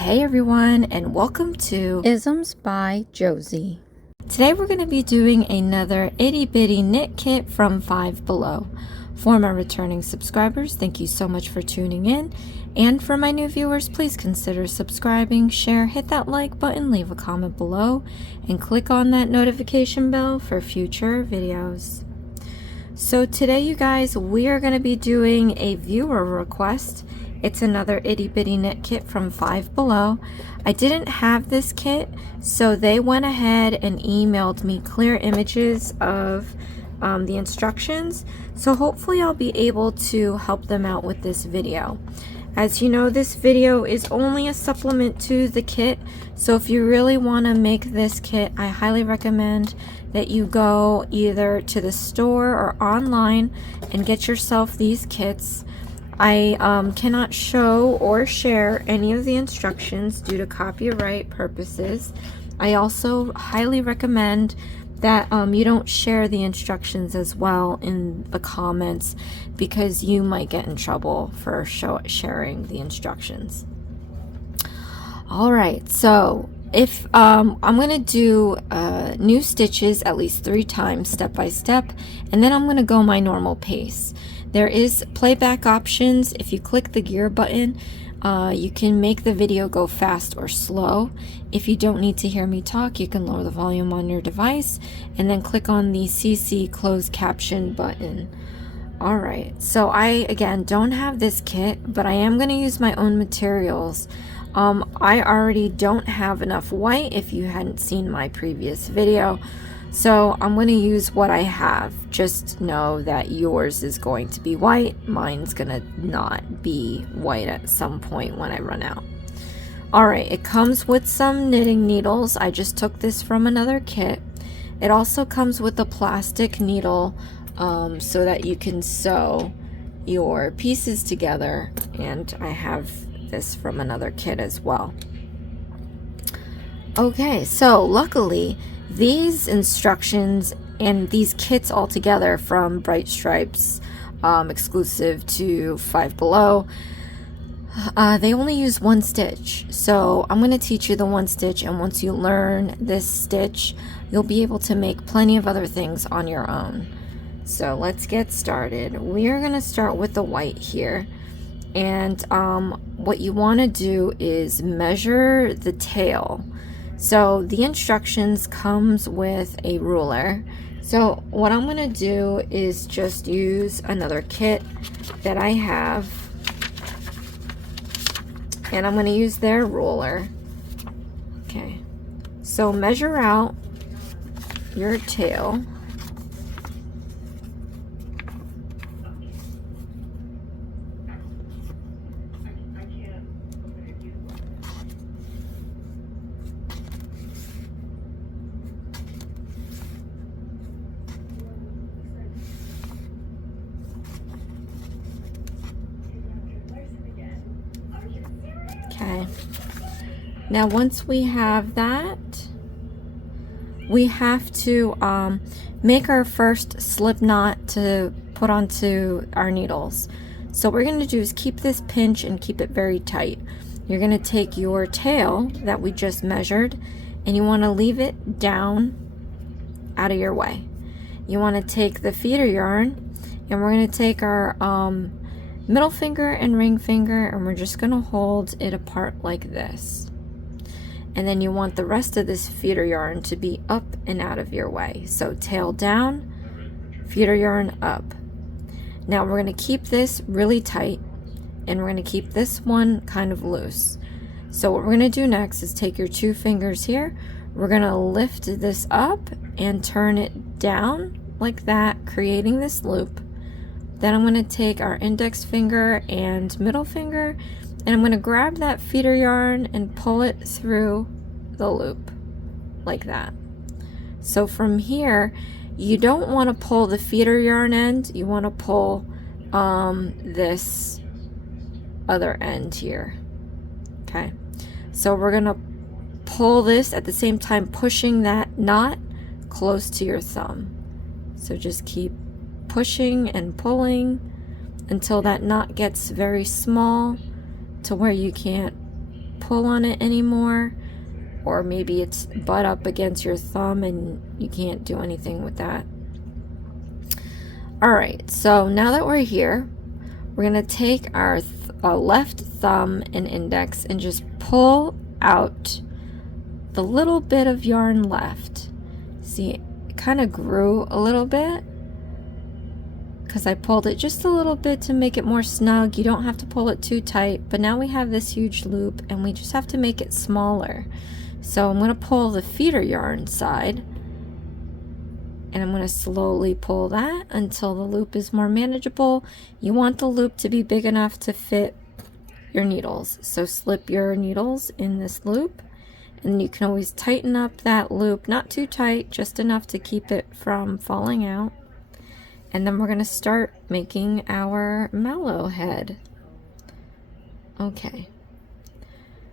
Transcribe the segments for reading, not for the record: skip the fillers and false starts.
Hey everyone, and welcome to Isms by Josie. Today we're going to be doing another itty bitty knit kit from Five Below. For my returning subscribers, thank you so much for tuning in. And for my new viewers, please consider subscribing, share, hit that like button, leave a comment below, and click on that notification bell for future videos. So today, you guys, we are going to be doing a viewer request. It's another itty bitty knit kit from Five Below. I didn't have this kit, so they went ahead and emailed me clear images of the instructions. So hopefully I'll be able to help them out with this video. As you know, this video is only a supplement to the kit. So if you really want to make this kit, I highly recommend that you go either to the store or online and get yourself these kits. I cannot show or share any of the instructions due to copyright purposes. I also highly recommend that you don't share the instructions as well in the comments, because you might get in trouble for sharing the instructions. Alright, so if I'm going to do new stitches at least 3 times step by step, and then I'm going to go my normal pace. There is playback options. If you click the gear button, you can make the video go fast or slow. If you don't need to hear me talk, you can lower the volume on your device and then click on the CC closed caption button. Alright, so I again don't have this kit, but I am going to use my own materials. I already don't have enough white if you hadn't seen my previous video. So I'm going to use what I have. Just know that yours is going to be white. Mine's going to not be white at some point when I run out. Alright, it comes with some knitting needles. I just took this from another kit. It also comes with a plastic needle so that you can sew your pieces together. And I have this from another kit as well. Okay, so luckily these instructions and these kits all together from Bright Stripes, exclusive to Five Below, they only use 1 stitch. So I'm going to teach you the 1 stitch, and once you learn this stitch, you'll be able to make plenty of other things on your own. So let's get started. We are going to start with the white here. And what you want to do is measure the tail. So the instructions comes with a ruler. So what I'm going to do is just use another kit that I have, and I'm going to use their ruler. Okay, so measure out your tail. Okay, now once we have that, we have to make our first slip knot to put onto our needles. So what we're going to do is keep this pinch and keep it very tight. You're going to take your tail that we just measured, and you want to leave it down out of your way. You want to take the feeder yarn, and we're going to take our middle finger and ring finger, and we're just going to hold it apart like this. And then you want the rest of this feeder yarn to be up and out of your way. So tail down, feeder yarn up. Now we're going to keep this really tight, and we're going to keep this one kind of loose. So what we're going to do next is take your 2 fingers here. We're going to lift this up and turn it down like that, creating this loop. Then I'm going to take our index finger and middle finger, and I'm going to grab that feeder yarn and pull it through the loop like that. So from here, you don't want to pull the feeder yarn end, you want to pull this other end here. Okay, so we're going to pull this at the same time, pushing that knot close to your thumb. So just keep pushing and pulling until that knot gets very small to where you can't pull on it anymore, or maybe it's butt up against your thumb and you can't do anything with that. Alright, so now that we're here, we're going to take our left thumb and index and just pull out the little bit of yarn left. See, it kind of grew a little bit because I pulled it just a little bit to make it more snug. You don't have to pull it too tight, but now we have this huge loop and we just have to make it smaller. So I'm going to pull the feeder yarn side, and I'm going to slowly pull that until the loop is more manageable. You want the loop to be big enough to fit your needles. So slip your needles in this loop, and you can always tighten up that loop, not too tight, just enough to keep it from falling out. And then we're going to start making our mallow head. Okay.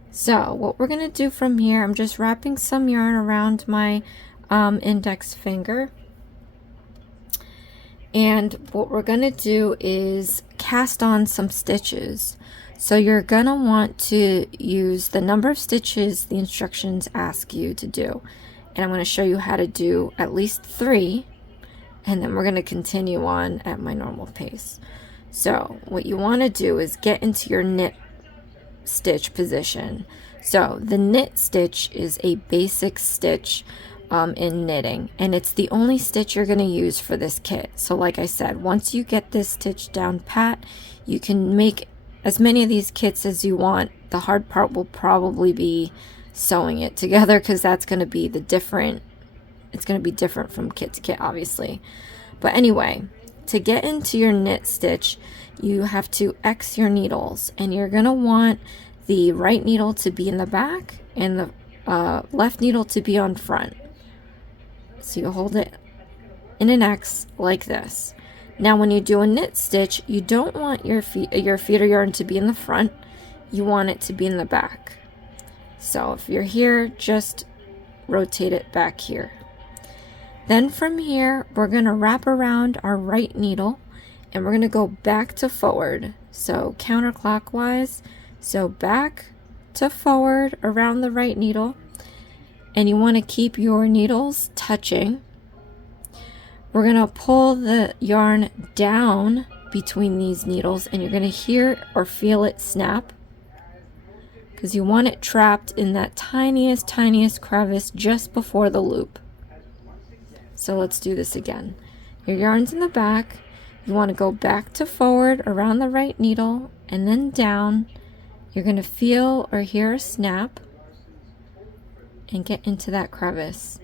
So what we're going to do from here, I'm just wrapping some yarn around my index finger. And what we're going to do is cast on some stitches. So you're going to want to use the number of stitches the instructions ask you to do. And I'm going to show you how to do at least 3. And then we're going to continue on at my normal pace. So what you want to do is get into your knit stitch position. So the knit stitch is a basic stitch in knitting, and it's the only stitch you're going to use for this kit. So like I said, once you get this stitch down pat, you can make as many of these kits as you want. The hard part will probably be sewing it together, because that's going to be it's going to be different from kit to kit, obviously. But anyway, to get into your knit stitch, you have to X your needles, and you're going to want the right needle to be in the back and the left needle to be on front. So you hold it in an X like this. Now when you do a knit stitch, you don't want your feeder yarn to be in the front, you want it to be in the back. So if you're here, just rotate it back here. Then from here, we're going to wrap around our right needle, and we're going to go back to forward. So counterclockwise, so back to forward around the right needle, and you want to keep your needles touching. We're going to pull the yarn down between these needles, and you're going to hear or feel it snap, because you want it trapped in that tiniest crevice just before the loop. So let's do this again. Your yarn's in the back, you want to go back to forward around the right needle and then down. You're going to feel or hear a snap and get into that crevice.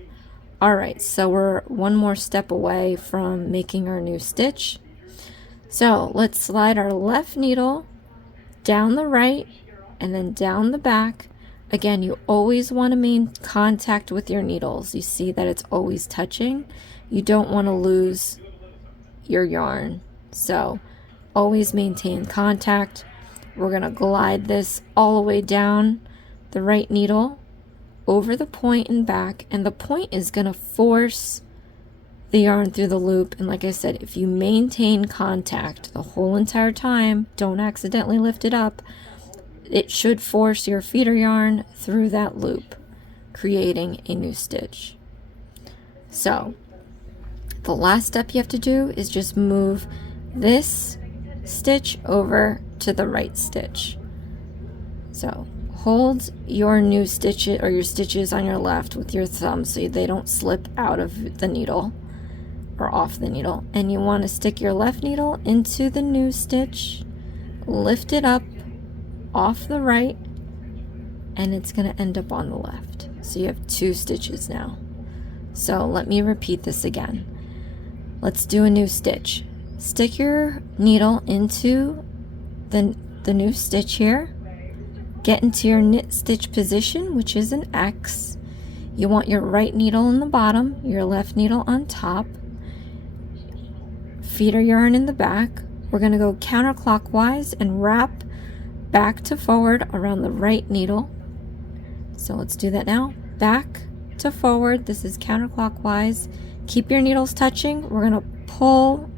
Alright, so we're one more step away from making our new stitch. So let's slide our left needle down the right and then down the back. Again, you always want to maintain contact with your needles. You see that it's always touching. You don't want to lose your yarn. So always maintain contact. We're going to glide this all the way down the right needle over the point and back, and the point is going to force the yarn through the loop. And like I said, if you maintain contact the whole entire time, don't accidentally lift it up, it should force your feeder yarn through that loop, creating a new stitch. So the last step you have to do is just move this stitch over to the right stitch. So hold your new stitches or your stitches on your left with your thumb so they don't slip out of the needle or off the needle, and you want to stick your left needle into the new stitch, lift it up off the right, and it's going to end up on the left. So you have 2 stitches now. So let me repeat this again. Let's do a new stitch. Stick your needle into the new stitch here. Get into your knit stitch position, which is an X. You want your right needle in the bottom, your left needle on top. Feeder yarn in the back. We're going to go counterclockwise and wrap back to forward around the right needle. So let's do that now. Back to forward. This is counterclockwise. Keep your needles touching. We're going to pull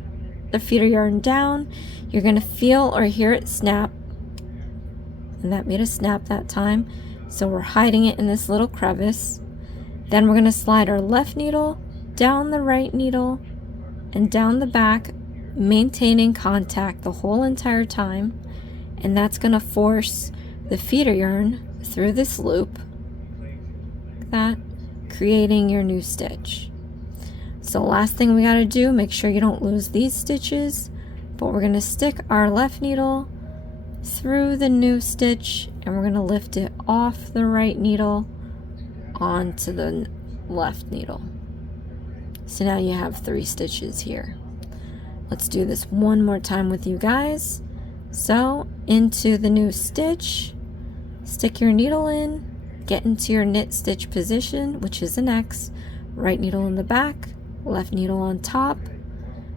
the feeder yarn down. You're going to feel or hear it snap. and that made a snap that time. So we're hiding it in this little crevice. Then we're going to slide our left needle down the right needle and down the back, maintaining contact the whole entire time. And that's going to force the feeder yarn through this loop, like that, creating your new stitch. So last thing we got to do, make sure you don't lose these stitches, but we're going to stick our left needle through the new stitch and we're going to lift it off the right needle onto the left needle. So now you have 3 stitches here. Let's do this one more time with you guys. So into the new stitch, stick your needle in, get into your knit stitch position, which is an X, right needle in the back, left needle on top,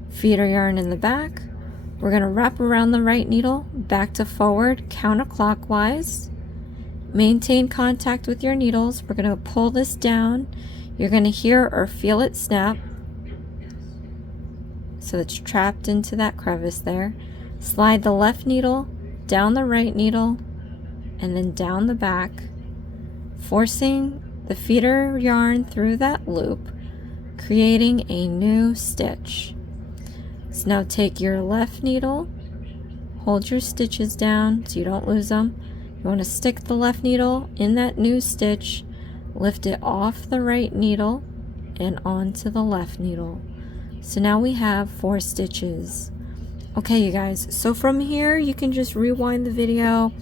feeder yarn in the back. We're going to wrap around the right needle, back to forward, counterclockwise. Maintain contact with your needles. We're going to pull this down. You're going to hear or feel it snap. So it's trapped into that crevice there. Slide the left needle down the right needle and then down the back, forcing the feeder yarn through that loop, creating a new stitch. So now take your left needle, hold your stitches down so you don't lose them. You want to stick the left needle in that new stitch, lift it off the right needle and onto the left needle. So now we have 4 stitches. Okay, you guys, so from here you can just rewind the video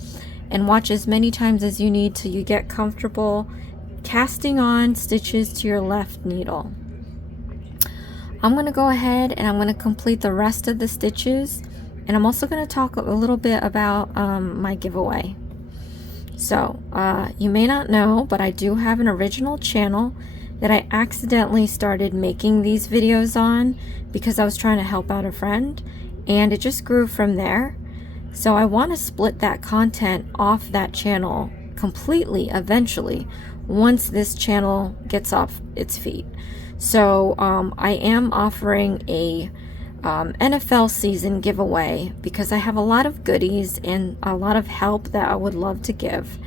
and watch as many times as you need till you get comfortable casting on stitches to your left needle. I'm going to go ahead and I'm going to complete the rest of the stitches, and I'm also going to talk a little bit about my giveaway. So you may not know, but I do have an original channel that I accidentally started making these videos on because I was trying to help out a friend, and it just grew from there. So I want to split that content off that channel completely eventually once this channel gets off its feet. So I am offering a NFL season giveaway because I have a lot of goodies and a lot of help that I would love to give.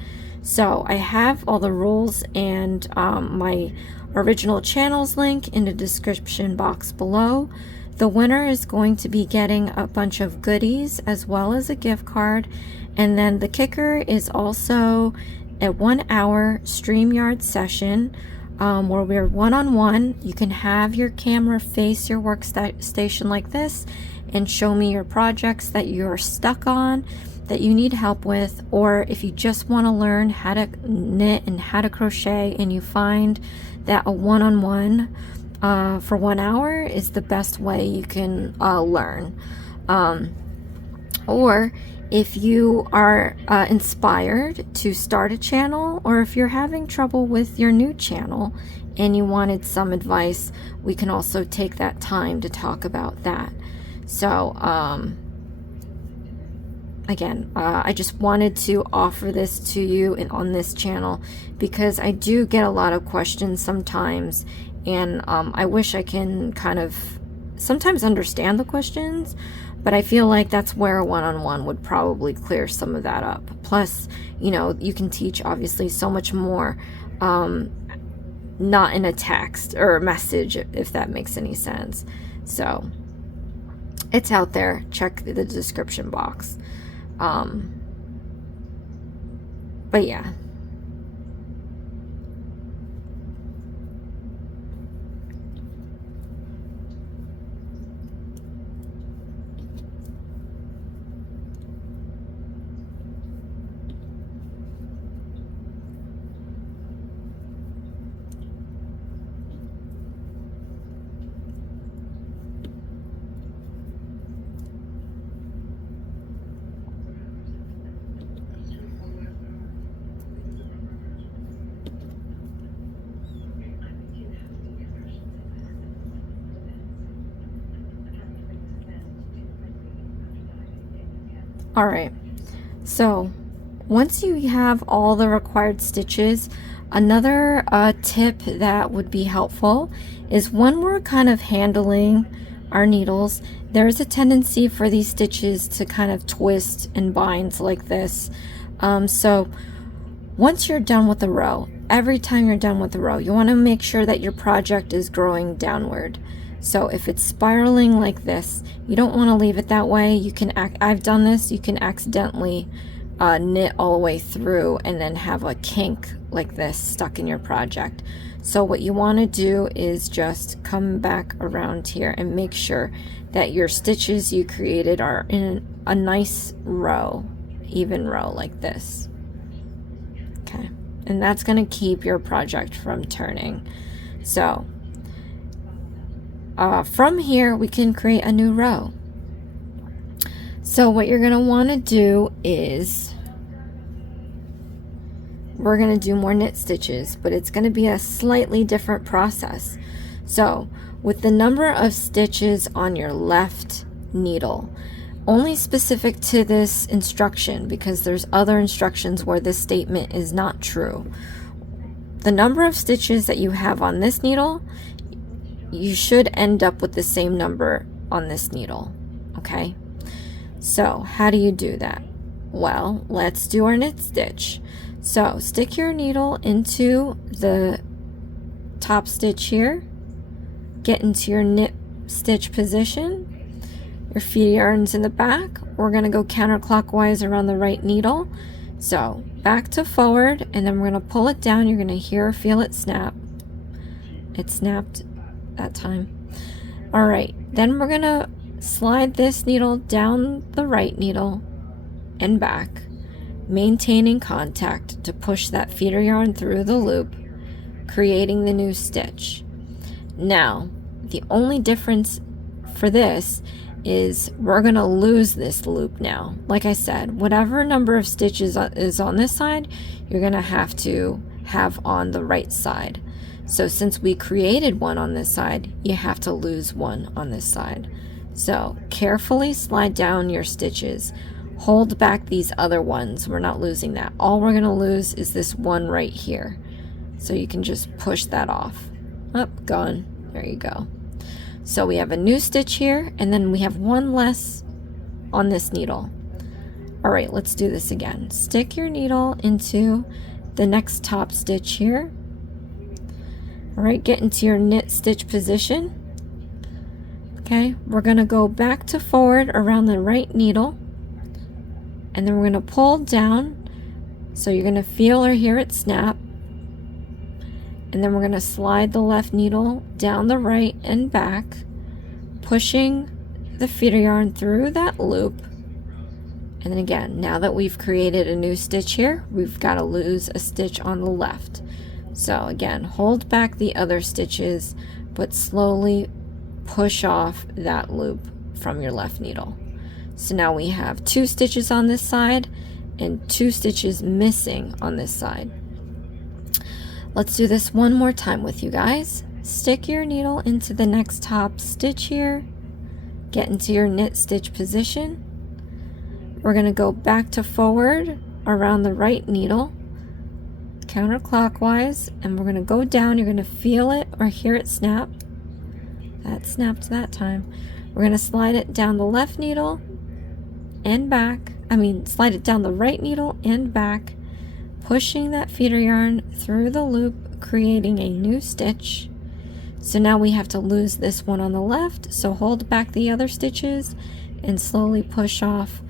So I have all the rules and my original channels link in the description box below. The winner is going to be getting a bunch of goodies as well as a gift card, and then the kicker is also a 1-hour StreamYard session where we're one-on-one. You can have your camera face your workstation like this and show me your projects that you're stuck on, that you need help with, or if you just want to learn how to knit and how to crochet and you find that a one-on-one for 1 hour is the best way you can learn. Or if you are inspired to start a channel, or if you're having trouble with your new channel and you wanted some advice, we can also take that time to talk about that. So again, I just wanted to offer this to you on this channel because I do get a lot of questions sometimes, and I wish I can kind of sometimes understand the questions, but I feel like that's where a one-on-one would probably clear some of that up. Plus, you know, you can teach obviously so much more, not in a text or a message, if that makes any sense. So it's out there. Check the description box. But yeah. Alright, so once you have all the required stitches, another tip that would be helpful is when we're kind of handling our needles, there's a tendency for these stitches to kind of twist and bind like this. So once you're done with the row, every time you're done with the row, you want to make sure that your project is growing downward. So if it's spiraling like this, you don't want to leave it that way. You can I've done this. You can accidentally knit all the way through and then have a kink like this stuck in your project. So what you want to do is just come back around here and make sure that your stitches you created are in a nice row, even row like this. Okay, and that's going to keep your project from turning. So from here we can create a new row. So what you're going to want to do is we're going to do more knit stitches, but it's going to be a slightly different process. So with the number of stitches on your left needle, only specific to this instruction, because there's other instructions where this statement is not true. The number of stitches that you have on this needle, you should end up with the same number on this needle. Okay, so how do you do that? Well, let's do our knit stitch. So stick your needle into the top stitch here, get into your knit stitch position. Your feed yarn's in the back. We're going to go counterclockwise around the right needle. So back to forward, and then we're going to pull it down. You're going to hear or feel it snap. It snapped that time. All right, then we're going to slide this needle down the right needle and back, maintaining contact to push that feeder yarn through the loop, creating the new stitch. Now, the only difference for this is we're going to lose this loop now. Like I said, whatever number of stitches is on this side, you're going to have on the right side. So since we created one on this side, you have to lose one on this side. So carefully slide down your stitches. Hold back these other ones. We're not losing that. All we're going to lose is this one right here. So you can just push that off. Up, gone. There you go. So we have a new stitch here, and then we have one less on this needle. All right, let's do this again. Stick your needle into the next top stitch here. All right, get into your knit stitch position. Okay, we're going to go back to forward around the right needle, and then we're going to pull down. So you're going to feel or hear it snap. And then we're going to slide the left needle down the right and back, pushing the feeder yarn through that loop. And then again, now that we've created a new stitch here, we've got to lose a stitch on the left. So again, hold back the other stitches, but slowly push off that loop from your left needle. So now we have 2 stitches on this side and 2 stitches missing on this side. Let's do this one more time with you guys. Stick your needle into the next top stitch here. Get into your knit stitch position. We're going to go back to forward around the right needle, counterclockwise, and we're going to go down. You're going to feel it or hear it snap. That snapped that time. We're going to slide it down the left needle and back. Slide it down the right needle and back, pushing that feeder yarn through the loop, creating a new stitch. So now we have to lose this one on the left, so hold back the other stitches and slowly push off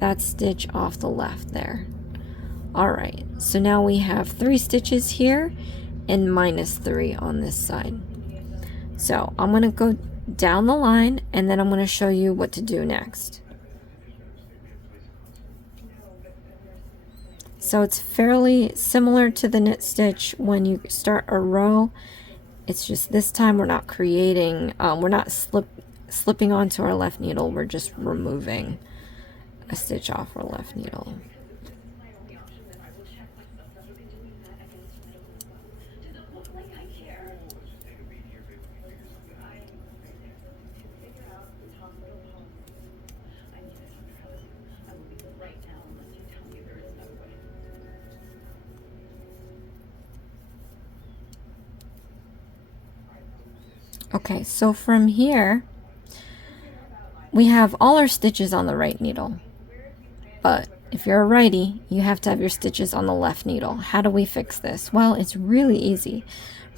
that stitch off the left there. Alright, so now we have 3 stitches here and -3 on this side. So I'm going to go down the line, and then I'm going to show you what to do next. So it's fairly similar to the knit stitch when you start a row. It's just this time we're not creating, we're not slipping onto our left needle, we're just removing a stitch off our left needle. Okay, so from here, we have all our stitches on the right needle, but if you're a righty, you have to have your stitches on the left needle. How do we fix this? Well, it's really easy.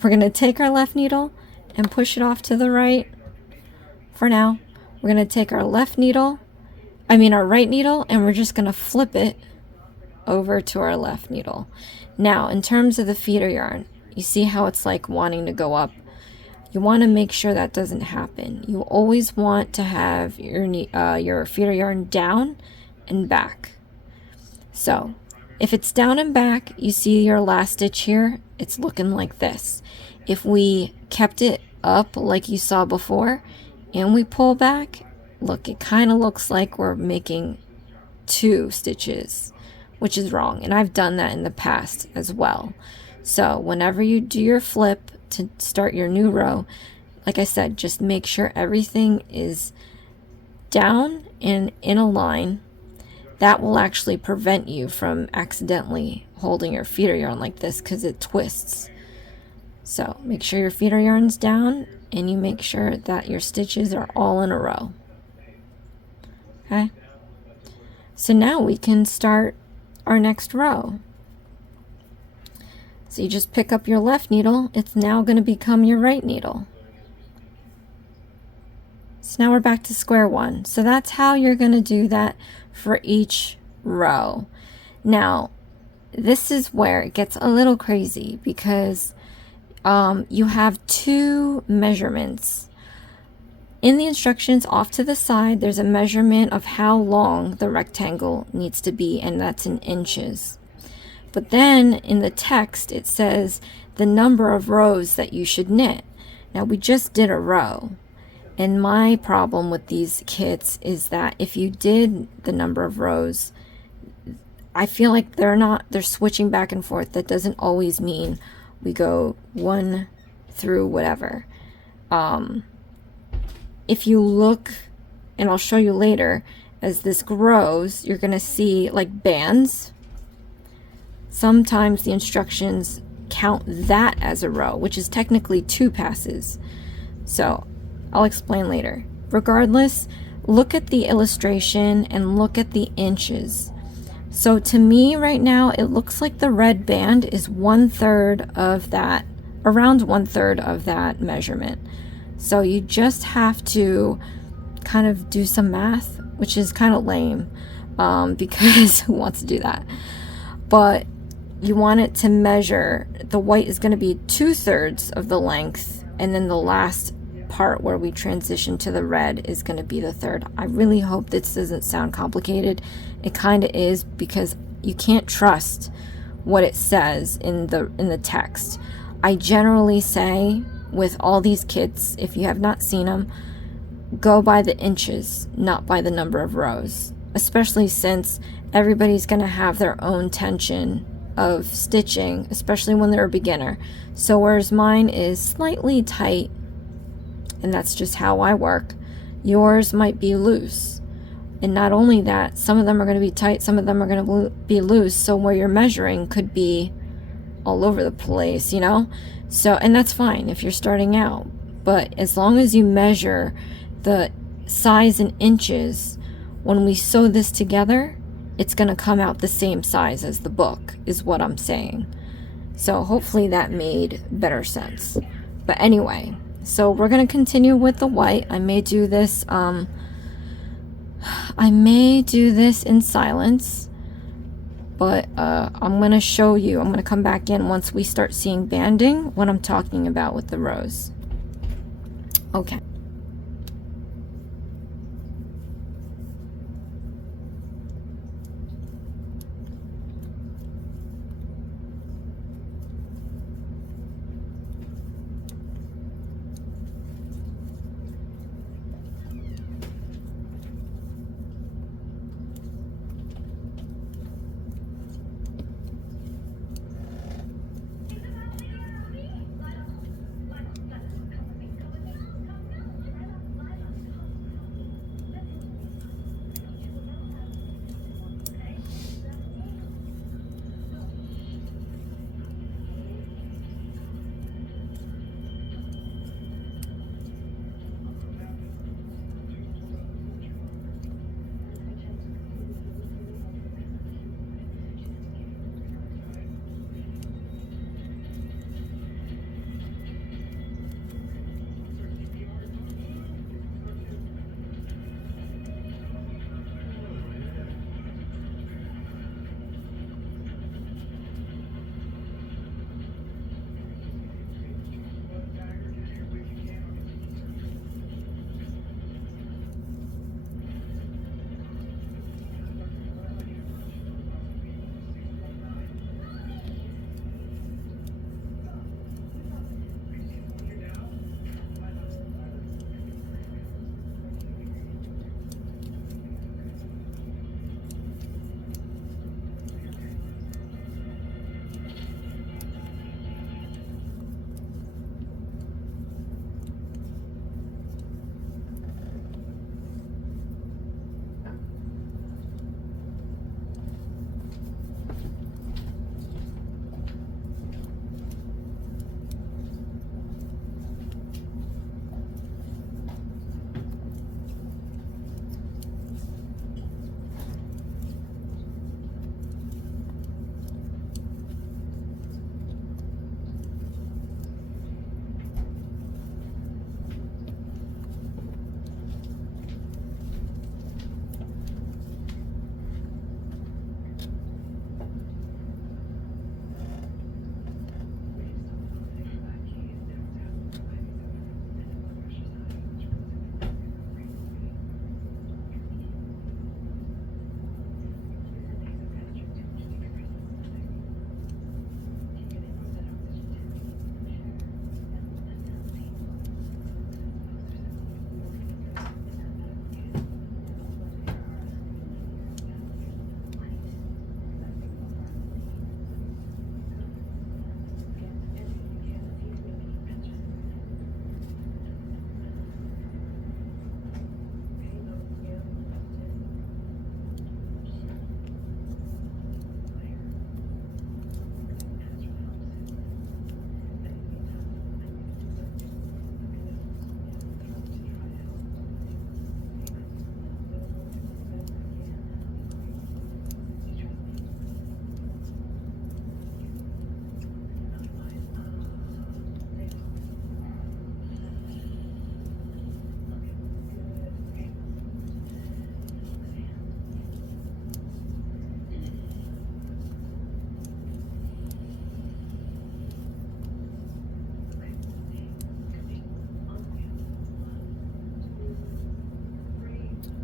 We're going to take our left needle and push it off to the right for now. We're going to take our our right needle, and we're just going to flip it over to our left needle. Now, in terms of the feeder yarn, you see how it's like wanting to go up. You want to make sure that doesn't happen. You always want to have your feeder yarn down and back. So if it's down and back, you see your last stitch here, it's looking like this. If we kept it up like you saw before and we pull back, look, it kind of looks like we're making 2 stitches, which is wrong. And I've done that in the past as well. So whenever you do your flip to start your new row, like I said, just make sure everything is down and in a line. That will actually prevent you from accidentally holding your feeder yarn like this because it twists. So make sure your feeder yarn's down and you make sure that your stitches are all in a row. Okay? So now we can start our next row. So you just pick up your left needle. It's now going to become your right needle. So now we're back to square one. So that's how you're going to do that for each row. Now, this is where it gets a little crazy because you have 2 measurements. In the instructions off to the side, there's a measurement of how long the rectangle needs to be, and that's in inches. But then in the text, it says the number of rows that you should knit. Now, we just did a row. And my problem with these kits is that if you did the number of rows, I feel like they're switching back and forth. That doesn't always mean we go 1 through whatever. If you look, and I'll show you later, as this grows, you're going to see like bands. Sometimes the instructions count that as a row, which is technically 2 passes. So I'll explain later. Regardless, look at the illustration and look at the inches. So to me right now, it looks like the red band is 1/3 of that, around 1/3 of that measurement. So you just have to kind of do some math, which is kind of lame because who wants to do that? But you want it to measure, the white is going to be 2/3 of the length, and then the last part where we transition to the red is going to be the 1/3. I really hope this doesn't sound complicated. It kind of is, because you can't trust what it says in the text. I generally say with all these kits, if you have not seen them, go by the inches, not by the number of rows, especially since everybody's going to have their own tension of stitching, especially when they're a beginner. So whereas mine is slightly tight, and that's just how I work, yours might be loose. And not only that, some of them are going to be tight, some of them are going to be loose, so where you're measuring could be all over the place, you know? So, and that's fine if you're starting out, but as long as you measure the size in inches, when we sew this together, it's going to come out the same size as the book, is what I'm saying. So hopefully that made better sense. But anyway, so we're going to continue with the white. I may do this in silence, but I'm going to show you, I'm going to come back in once we start seeing banding, what I'm talking about with the rows. Okay.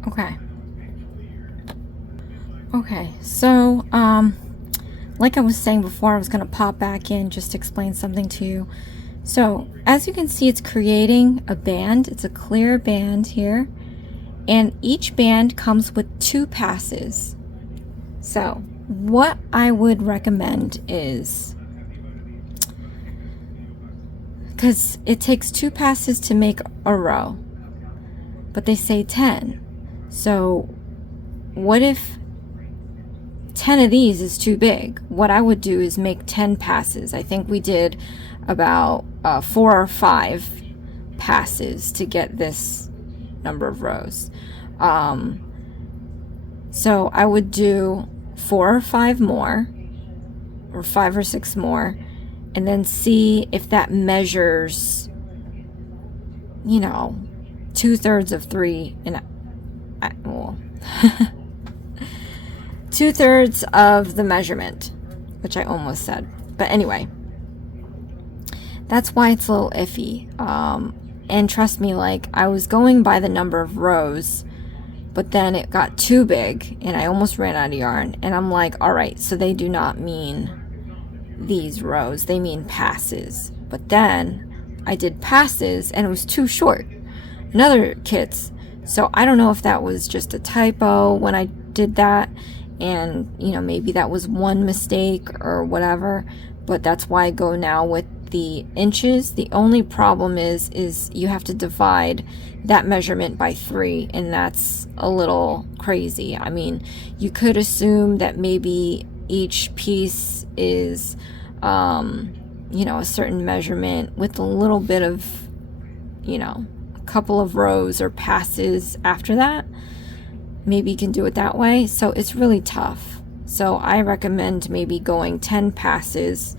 Okay. Okay, so, like I was saying before, I was going to pop back in just to explain something to you. So, as you can see, it's creating a band. It's a clear band here. And each band comes with 2 passes. So, what I would recommend is, because it takes 2 passes to make a row, but they say 10. So, what if 10 of these is too big? What I would do is make 10 passes. I think we did about 4 or 5 passes to get this number of rows. So I would do 4 or 5 more, or 5 or 6 more, and then see if that measures, you know, 2/3 of 3, and well, 2/3 of the measurement, which I almost said. But anyway, that's why it's a little iffy. And trust me, like, I was going by the number of rows, but then it got too big and I almost ran out of yarn. And I'm like, all right, so they do not mean these rows, they mean passes. But then I did passes and it was too short in other kits. So I don't know if that was just a typo when I did that, and you know, maybe that was one mistake or whatever, but that's why I go now with the inches. The only problem is you have to divide that measurement by 3, and that's a little crazy. I mean, you could assume that maybe each piece is you know, a certain measurement with a little bit of, you know, a couple of rows or passes after that. Maybe you can do it that way. So it's really tough. So I recommend maybe going 10 passes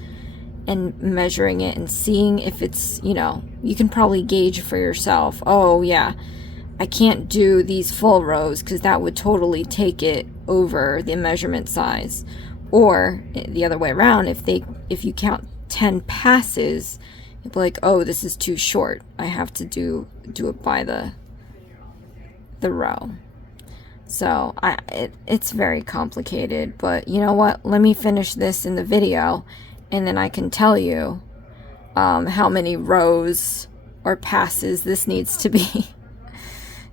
and measuring it and seeing if it's, you know, you can probably gauge for yourself. Oh yeah, I can't do these full rows because that would totally take it over the measurement size. Or the other way around, if you count 10 passes, you'd be like, oh, this is too short. I have to do it by the row. So it's very complicated, but you know what? Let me finish this in the video, and then I can tell you how many rows or passes this needs to be.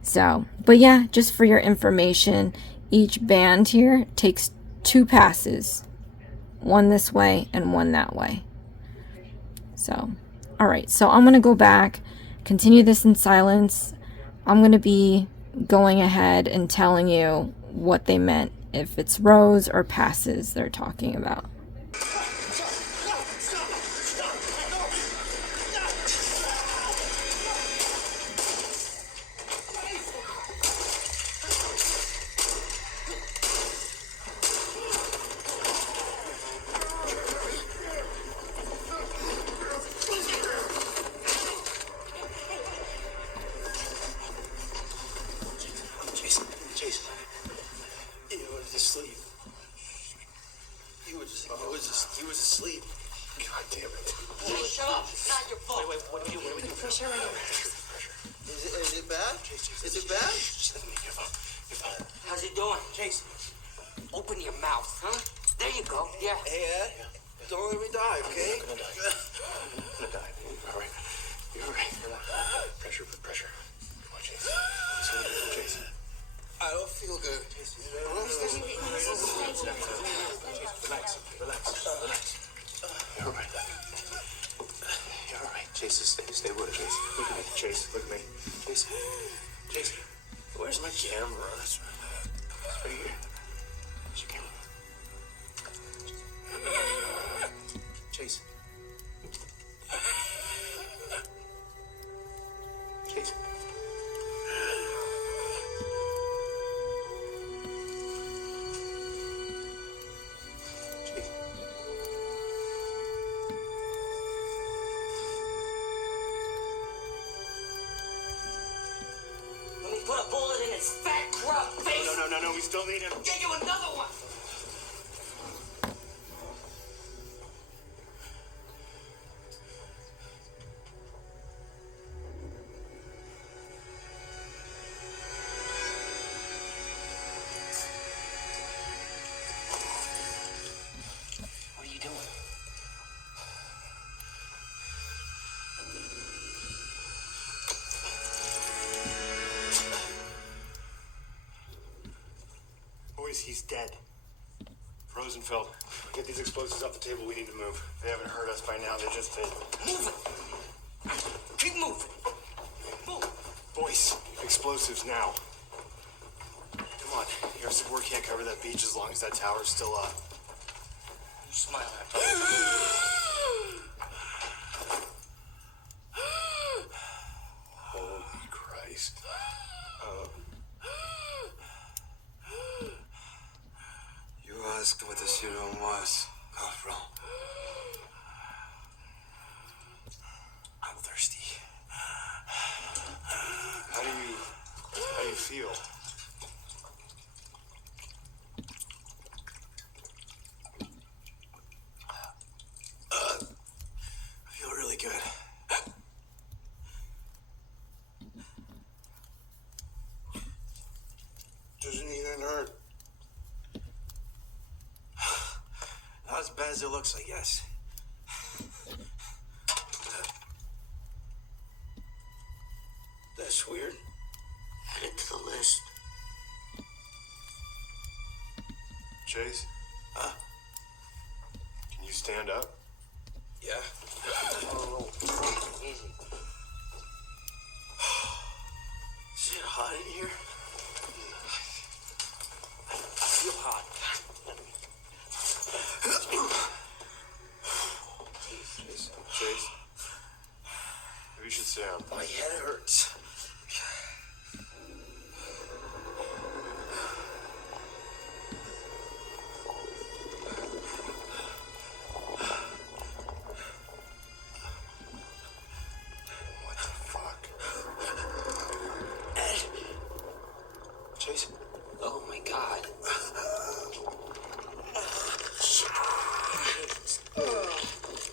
So, but yeah, just for your information, each band here takes 2 passes, one this way and one that way. So, all right, so I'm going to go back, continue this in silence. I'm going to be going ahead and telling you what they meant, if it's rows or passes they're talking about. He was asleep. God damn it. Hey, shut up. It's not your fault. Wait, what do we do? Pressure on your Is it bad? Is it bad? Just let me your phone. How's he doing? Chase. Open your mouth, huh? There you go. Yeah. Hey, Ed. Don't let me die, okay? I'm gonna die. All right. You're all right. Pressure, put pressure. Come on, Chase. Chase. I don't feel good. Chase. Relax. You're all right. You're all right. Chase, stay with it, Chase. Look at me, Chase. Look at me. Chase. Where's my camera? It's right here. Where's your camera? Chase. Chase. Let me put a bullet in his fat corrupt face. No. We still need him. Get you another one. dead. Rosenfeld, get these explosives off the table. We need to move. They haven't hurt us by now. They're just Move it! Keep moving! Move! boys. Explosives now. Come on. Harrison, we can't cover that beach as long as that tower's still up. You smile at me. Holy Christ. You asked what the serum was, Corporal. I'm thirsty. How do you feel? I feel really good. Doesn't even hurt. Not as bad as it looks, I guess. That's weird. Add it to the list. Chase, Huh? can you stand up? Yeah. Oh, easy. Is it hot in here? I feel hot. Chase, maybe you should sit down. My head hurts. What the fuck? Ed. Chase? Oh my god.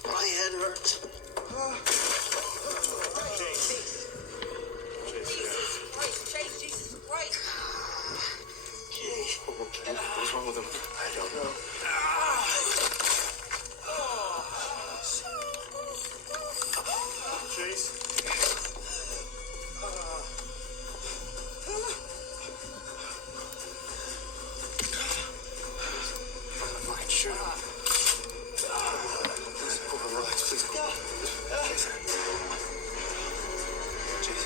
My head hurts. Chase, Jesus Christ, Chase, Jesus Christ. what's wrong with him? I don't know. Chase? Fucking shoot him. Please, relax, please. Chase.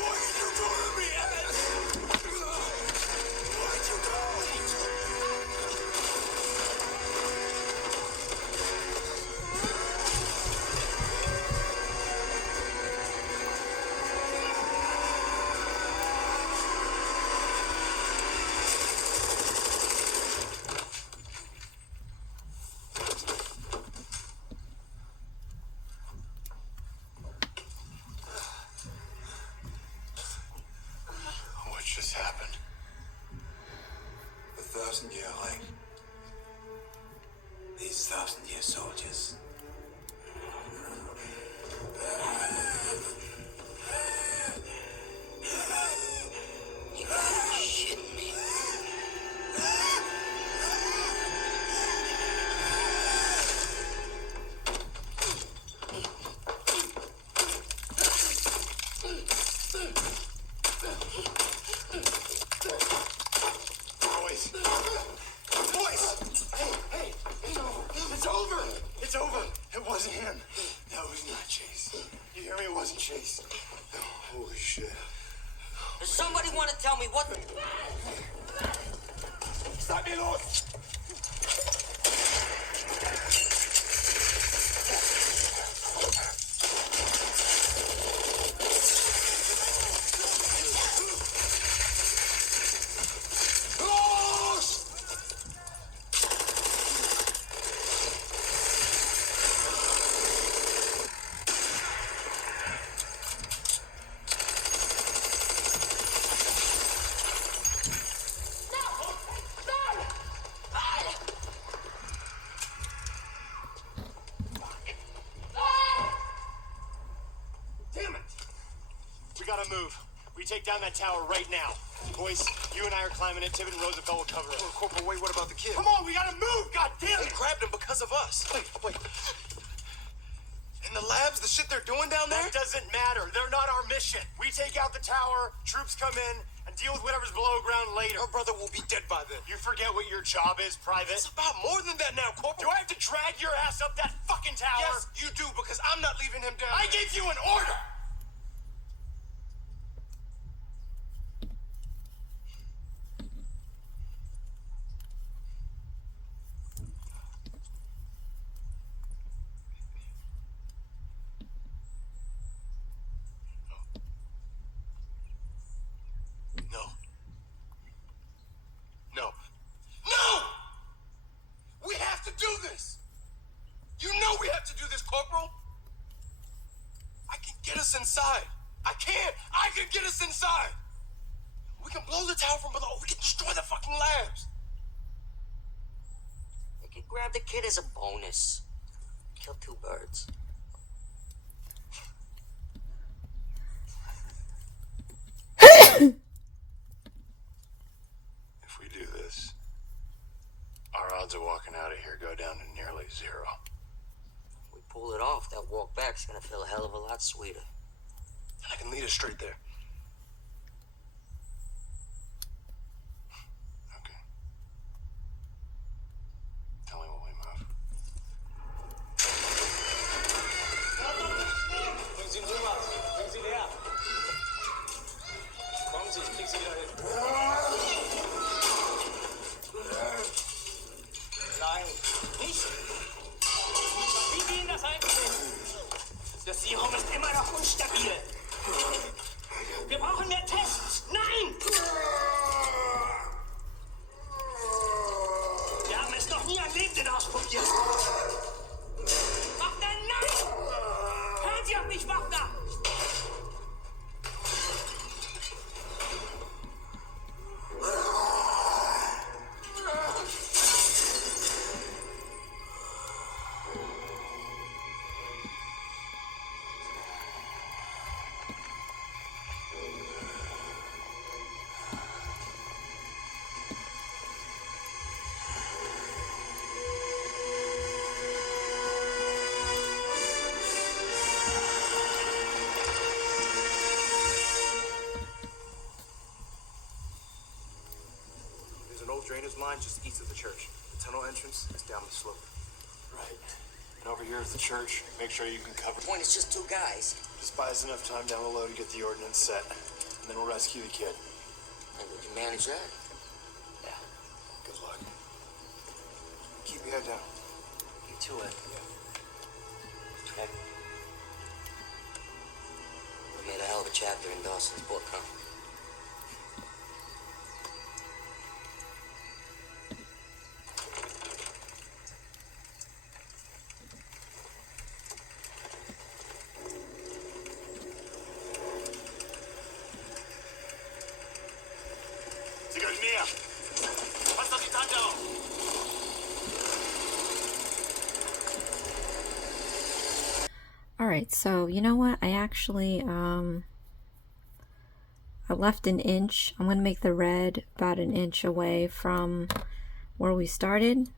What are you doing to me, Ed? What are you doing? What just happened? 1,000-year link. These 1,000-year soldiers. You gotta be shitting me. Boys! Boys! Hey! It's over! It's over! It wasn't him. That was not Chase. You hear me? It wasn't Chase. Oh, holy shit. Does somebody want to tell me what the... Stop me, Lord! We gotta move. We take down that tower right now. Boys, you and I are climbing it. Tibbet and Roosevelt will cover it. Corporal, wait, what about the kid? Come on, we gotta move! God damn They it! grabbed him because of us. Wait. In the labs, the shit they're doing down there? That doesn't matter. They're not our mission. We take out the tower, troops come in, and and deal with whatever's below ground later. Your brother will be dead by then. You forget what your job is, Private? It's about more than that now, Corporal. Do I have to drag your ass up that fucking tower? Yes, you do, because I'm not leaving him down. I gave you an order! No. No. No! We have to do this! You know we have to do this, Corporal! I can get us inside. I can! I can get us inside! We can blow the tower from below. We can destroy the fucking labs. You can grab the kid as a bonus. Kill two birds. If we do this, our odds of walking out of here go down to nearly zero. We pull it off, that walk back's gonna feel a hell of a lot sweeter. And I can lead us straight there. Okay. Tell me when we move. Bringen Sie ihn rüber. Bringen Sie ihn her. Kommen Sie, ich krieg Sie wieder hin. Nein, nicht. Wie Sie Ihnen das einstellen? Das Serum ist immer noch unstabil. Wir brauchen mehr Tests. Nein! Wir haben es noch nie an Lebenden ausprobiert. Wagner, nein! Hören Sie auf mich, Wagner! There's an old drainage line just east of the church. The tunnel entrance is down the slope. Right. And over here is the church. Make sure you can cover. The point is just two guys. Just buy us enough time down below to get the ordnance set. And then we'll rescue the kid. And we can manage that. Yeah. Good luck. Keep your head down. You too, Ed. Yeah. Ed. We made a hell of a chapter in Dawson's book, huh? Sie können mehr. Pass auf die Tante auf. Alright, so you know what? I actually, I left an inch. I'm going to make the red about an inch away from where we started.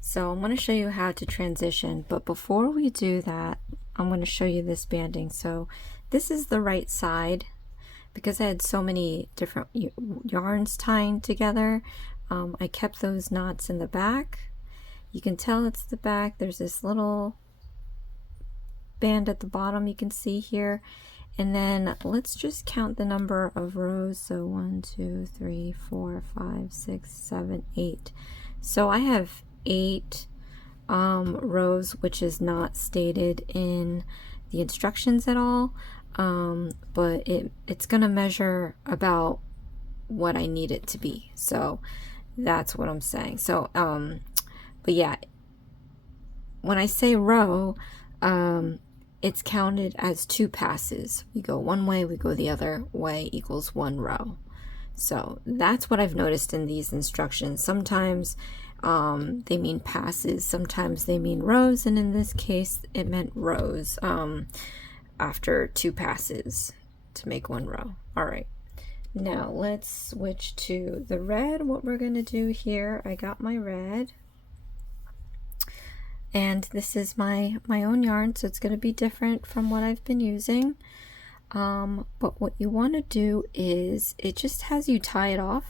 So I'm going to show you how to transition. But before we do that, I'm going to show you this banding. So this is the right side. Because I had so many different yarns tying together, I kept those knots in the back. You can tell it's the back. There's this little band at the bottom you can see here. And then let's just count the number of rows. So 1, 2, 3, 4, 5, 6, 7, 8. So I have 8 rows, which is not stated in the instructions at all. But it's gonna measure about what I need it to be. So that's what I'm saying. So but yeah, when I say row, it's counted as 2 passes. We go one way, we go the other way, equals 1 row. So that's what I've noticed in these instructions. Sometimes they mean passes, sometimes they mean rows, and in this case it meant rows after 2 passes to make 1 row. All right, now let's switch to the red. What we're going to do here, I got my red, and this is my own yarn, so it's going to be different from what I've been using. But what you want to do is, it just has you tie it off.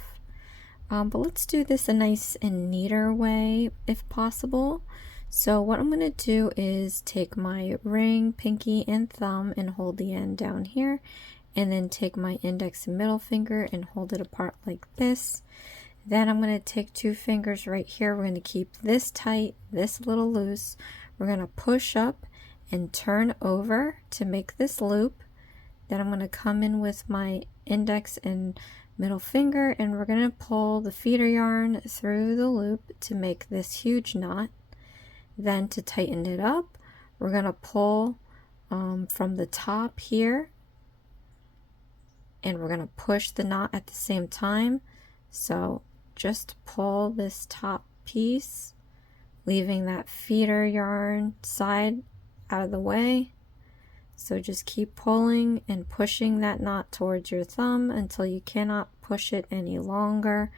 But let's do this a nice and neater way if possible. So what I'm going to do is take my ring, pinky, and thumb and hold the end down here, and then take my index and middle finger and hold it apart like this. Then I'm going to take 2 fingers right here. We're going to keep this tight, this a little loose. We're going to push up and turn over to make this loop. Then I'm going to come in with my index and middle finger, and we're going to pull the feeder yarn through the loop to make this huge knot. Then to tighten it up, we're going to pull from the top here, and we're going to push the knot at the same time. So just pull this top piece, leaving that feeder yarn side out of the way. So just keep pulling and pushing that knot towards your thumb until you cannot push it any longer.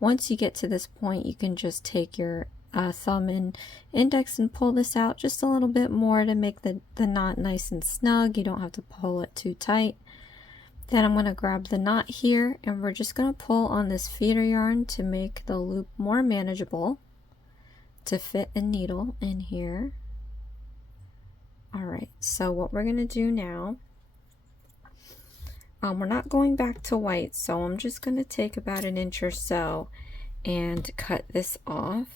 Once you get to this point, you can just take your thumb and index and pull this out just a little bit more to make the knot nice and snug. You don't have to pull it too tight. Then I'm going to grab the knot here, and we're just going to pull on this feeder yarn to make the loop more manageable to fit a needle in here. Alright, so what we're going to do now, we're not going back to white, so I'm just going to take about 1 inch or so and cut this off.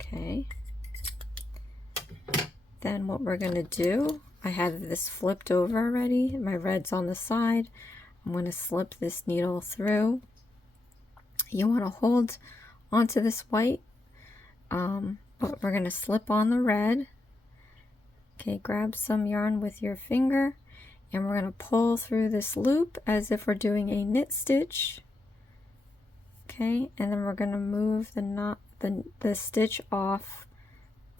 Okay. Then what we're going to do, I have this flipped over already, my red's on the side. I'm going to slip this needle through. You want to hold onto this white, but we're going to slip on the red. Okay, grab some yarn with your finger, and we're going to pull through this loop as if we're doing a knit stitch. Okay, and then we're going to move the knot, the stitch off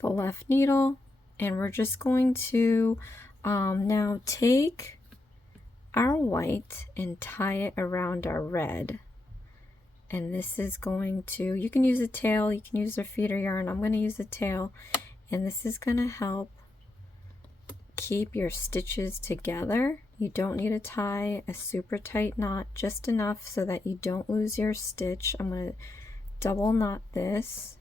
the left needle, and we're just going to now take our white and tie it around our red. And this is going to, you can use a tail, you can use a feeder yarn. I'm going to use a tail, and this is going to help keep your stitches together. You don't need to tie a super tight knot, just enough so that you don't lose your stitch. I'm going to double knot this.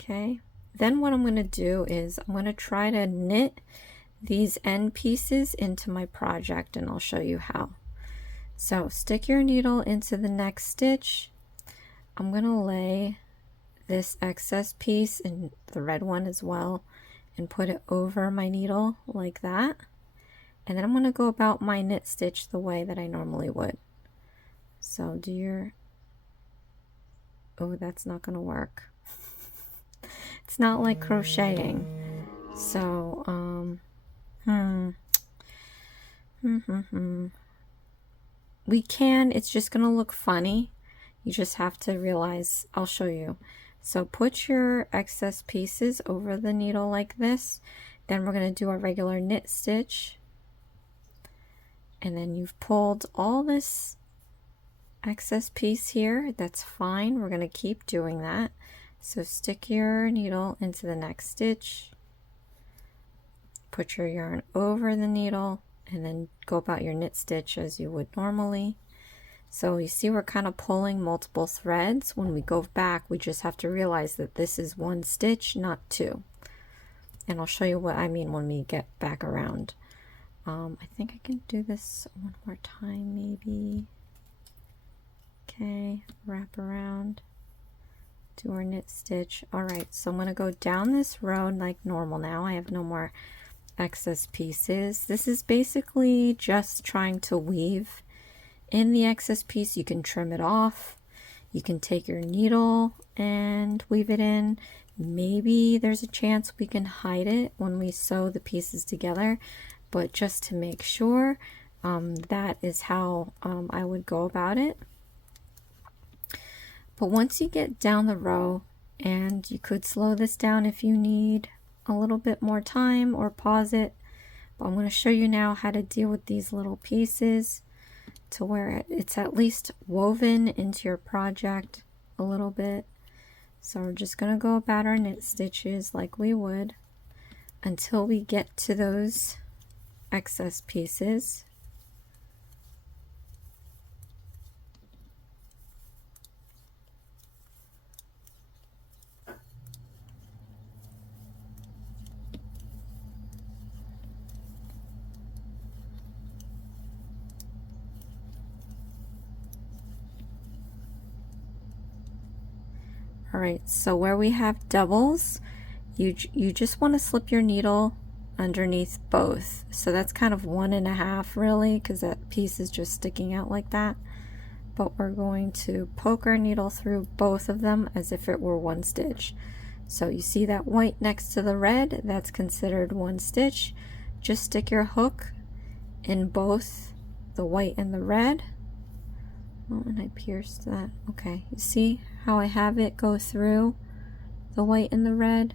Okay, then what I'm going to do is I'm going to try to knit these end pieces into my project, and I'll show you how. So stick your needle into the next stitch. I'm going to lay this excess piece, and the red one as well, and put it over my needle like that. And then I'm going to go about my knit stitch the way that I normally would. So do your, oh, that's not going to work. It's not like crocheting. So we can, it's just going to look funny. You just have to realize, I'll show you. So put your excess pieces over the needle like this. Then we're going to do a regular knit stitch. And then you've pulled all this excess piece here. That's fine. We're going to keep doing that. So stick your needle into the next stitch. Put your yarn over the needle, and then go about your knit stitch as you would normally. So you see we're kind of pulling multiple threads. When we go back, we just have to realize that this is one stitch, not two. And I'll show you what I mean when we get back around. I think I can do this one more time maybe. Okay, wrap around, do our knit stitch. Alright, so I'm going to go down this row like normal now. I have no more excess pieces. This is basically just trying to weave in the excess piece. You can trim it off. You can take your needle and weave it in. Maybe there's a chance we can hide it when we sew the pieces together, but just to make sure, that is how I would go about it. But once you get down the row, and you could slow this down if you need a little bit more time or pause it, but I'm going to show you now how to deal with these little pieces to where it's at least woven into your project a little bit. So we're just going to go about our knit stitches like we would until we get to those excess pieces. Alright, so where we have doubles, you just want to slip your needle underneath both. So that's kind of 1.5 really, because that piece is just sticking out like that. But we're going to poke our needle through both of them as if it were one stitch. So you see that white next to the red, that's considered one stitch. Just stick your hook in both the white and the red. Oh, and I pierced that. Okay, you see how I have it go through the white and the red?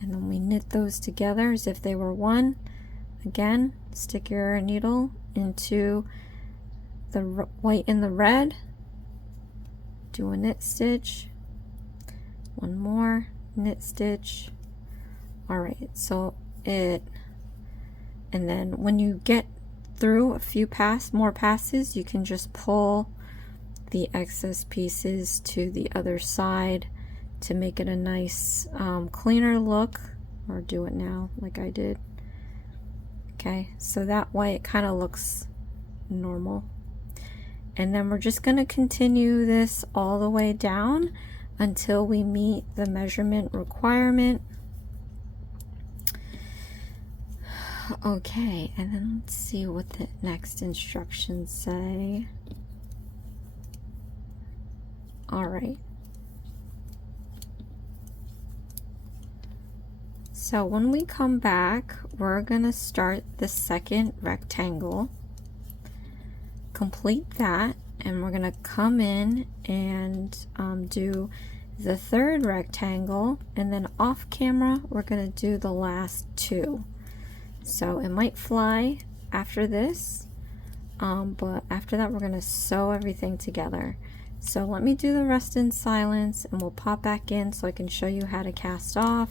And then we knit those together as if they were one. Again, stick your needle into the white and the red. Do a knit stitch. One more knit stitch. Alright, so and then when you get through a few more passes, you can just pull the excess pieces to the other side to make it a nice cleaner look, or do it now like I did. Okay, so that way it kind of looks normal. And then we're just going to continue this all the way down until we meet the measurement requirement. Okay, and then let's see what the next instructions say. Alright. So when we come back, we're going to start the second rectangle. Complete that, and we're going to come in and do the third rectangle, and then off camera we're going to do the last two. So it might fly after this, but after that we're going to sew everything together. So let me do the rest in silence, and we'll pop back in so I can show you how to cast off.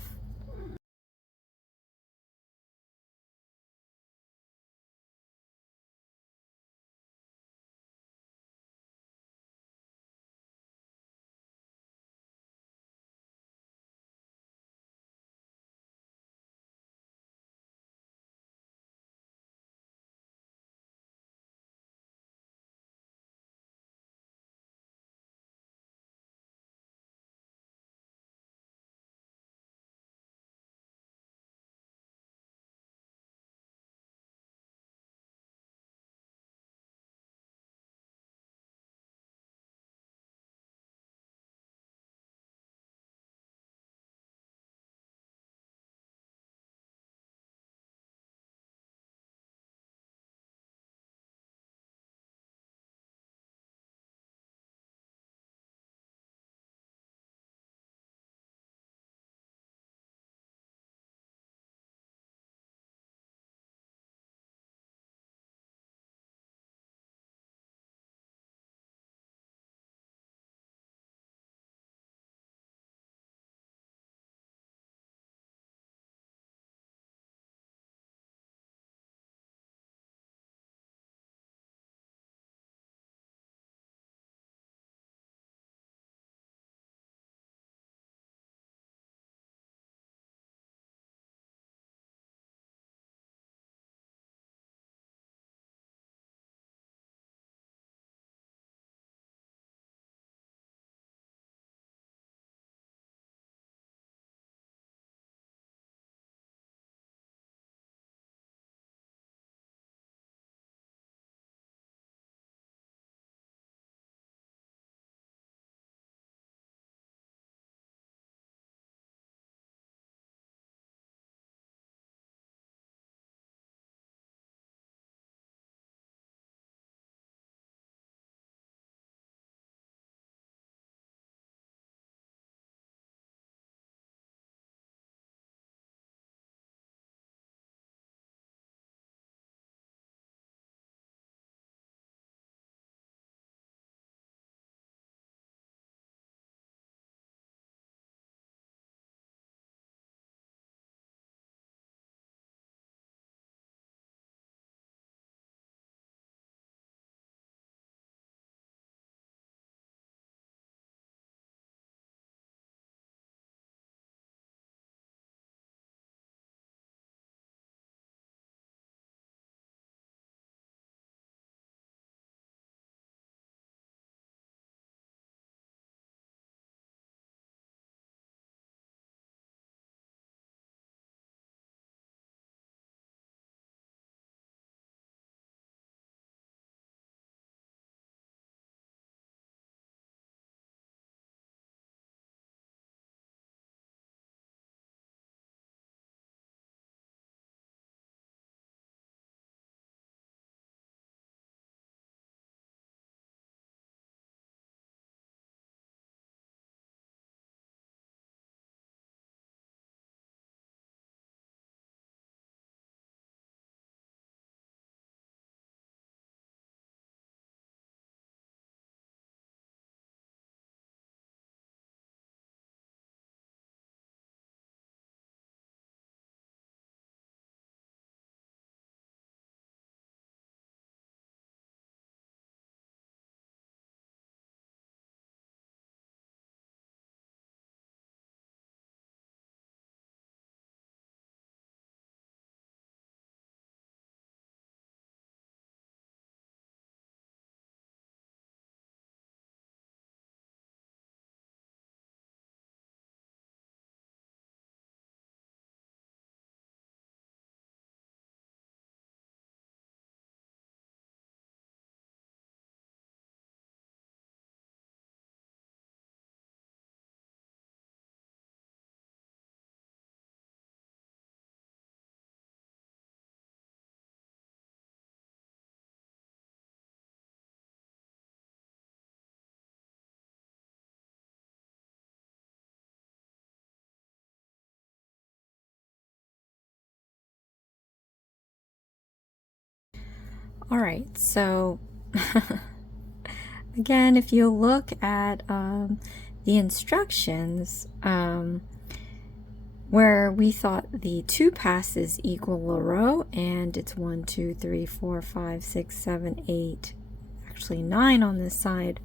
All right, so again, if you look at the instructions, where we thought the 2 passes equal a row, and it's 1, 2, 3, 4, 5, 6, 7, 8, actually 9 on this side.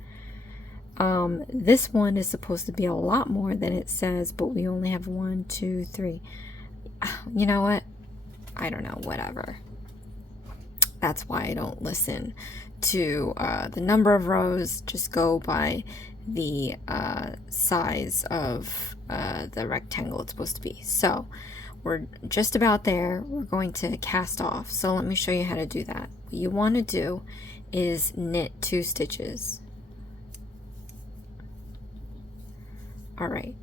This one is supposed to be a lot more than it says, but we only have 1, 2, 3. You know what? I don't know, whatever. That's why I don't listen to the number of rows. Just go by the size of the rectangle it's supposed to be. So we're just about there. We're going to cast off. So let me show you how to do that. What you want to do is knit 2 stitches. All right.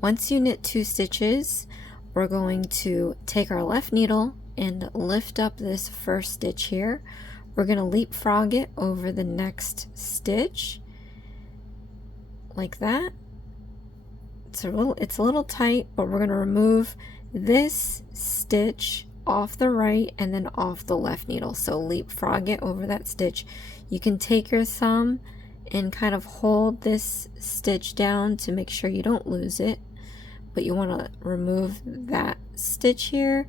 Once you knit 2 stitches, we're going to take our left needle and lift up this first stitch here. We're going to leapfrog it over the next stitch like that. It's a little tight, but we're going to remove this stitch off the right and then off the left needle. So leapfrog it over that stitch. You can take your thumb and kind of hold this stitch down to make sure you don't lose it, but you want to remove that stitch here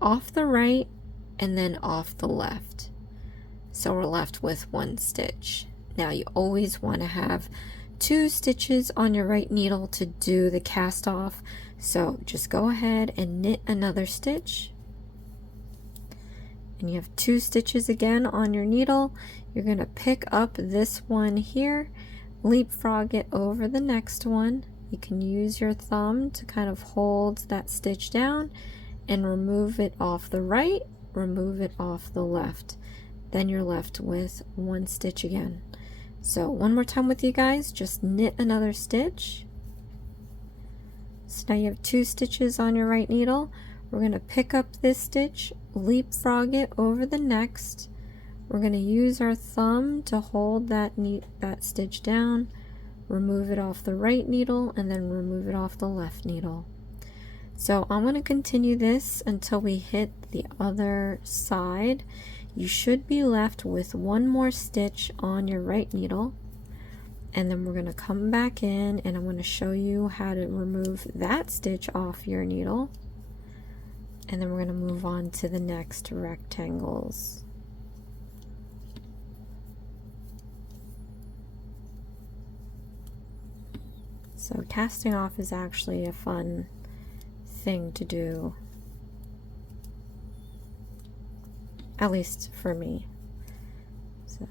off the right and then off the left. So we're left with 1 stitch. Now you always want to have 2 stitches on your right needle to do the cast off. So just go ahead and knit another stitch. And you have 2 stitches again on your needle. You're going to pick up this one here, leapfrog it over the next one. You can use your thumb to kind of hold that stitch down and remove it off the right, remove it off the left. Then you're left with 1 stitch again. So one more time with you guys, just knit another stitch. So now you have 2 stitches on your right needle. We're going to pick up this stitch, leapfrog it over the next. We're going to use our thumb to hold that stitch down, remove it off the right needle, and then remove it off the left needle. So I'm going to continue this until we hit the other side. You should be left with 1 more stitch on your right needle, and then we're going to come back in and I'm going to show you how to remove that stitch off your needle, and then we're going to move on to the next rectangles. So casting off is actually a fun thing to do, at least for me. So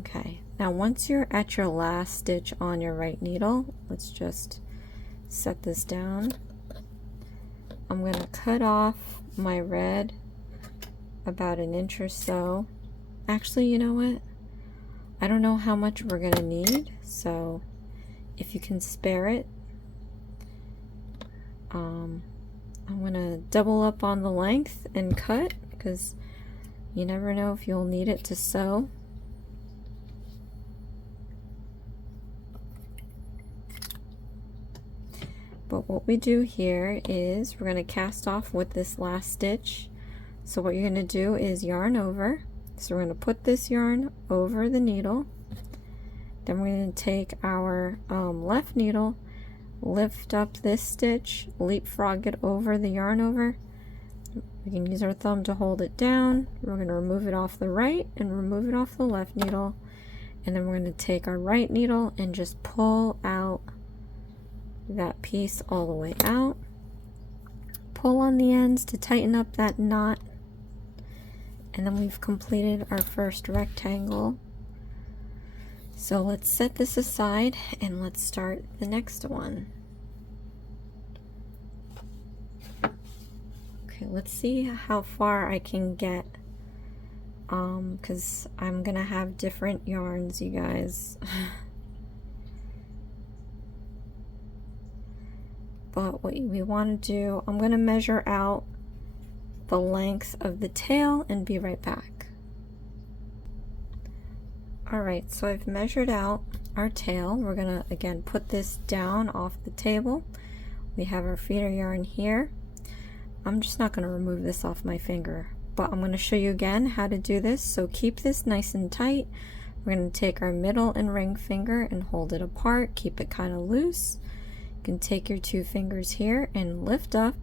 okay, now once you're at your last stitch on your right needle, let's just set this down. I'm going to cut off my red about 1 inch or so. Actually, you know what? I don't know how much we're going to need, so if you can spare it, I'm going to double up on the length and cut, because you never know if you'll need it to sew. But what we do here is we're going to cast off with this last stitch. So what you're going to do is yarn over. So we're going to put this yarn over the needle. Then we're going to take our left needle, lift up this stitch, leapfrog it over the yarn over. We can use our thumb to hold it down. We're going to remove it off the right and remove it off the left needle. And then we're going to take our right needle and just pull out that piece all the way out. Pull on the ends to tighten up that knot. And then we've completed our first rectangle. So let's set this aside and let's start the next one. Okay, let's see how far I can get, because I'm gonna have different yarns, you guys. But what we want to do, I'm gonna measure out the length of the tail and be right back. Alright, so I've measured out our tail. We're gonna again put this down off the table. We have our feeder yarn here. I'm just not going to remove this off my finger, but I'm going to show you again how to do this. So keep this nice and tight. We're going to take our middle and ring finger and hold it apart. Keep it kind of loose. You can take your two fingers here and lift up,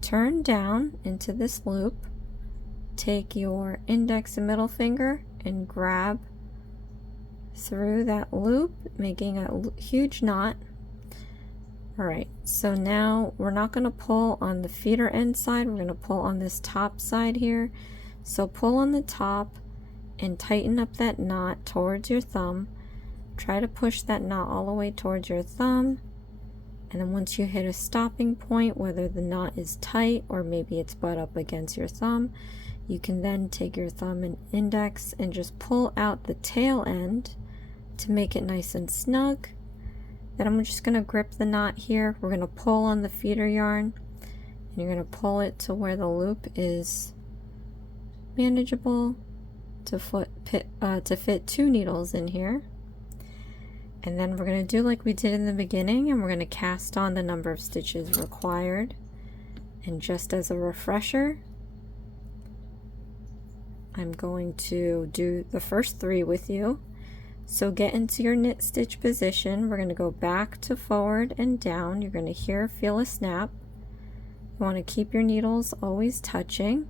turn down into this loop. Take your index and middle finger and grab through that loop, making a huge knot. Alright, so now we're not going to pull on the feeder end side, we're going to pull on this top side here. So pull on the top and tighten up that knot towards your thumb. Try to push that knot all the way towards your thumb. And then once you hit a stopping point, whether the knot is tight or maybe it's butt up against your thumb, you can then take your thumb and index and just pull out the tail end to make it nice and snug. Then I'm just going to grip the knot here. We're going to pull on the feeder yarn and you're going to pull it to where the loop is manageable to fit 2 needles in here. And then we're going to do like we did in the beginning, and we're going to cast on the number of stitches required. And just as a refresher, I'm going to do the first 3 with you. So get into your knit stitch position. We're going to go back to forward and down. You're going to feel a snap. You want to keep your needles always touching.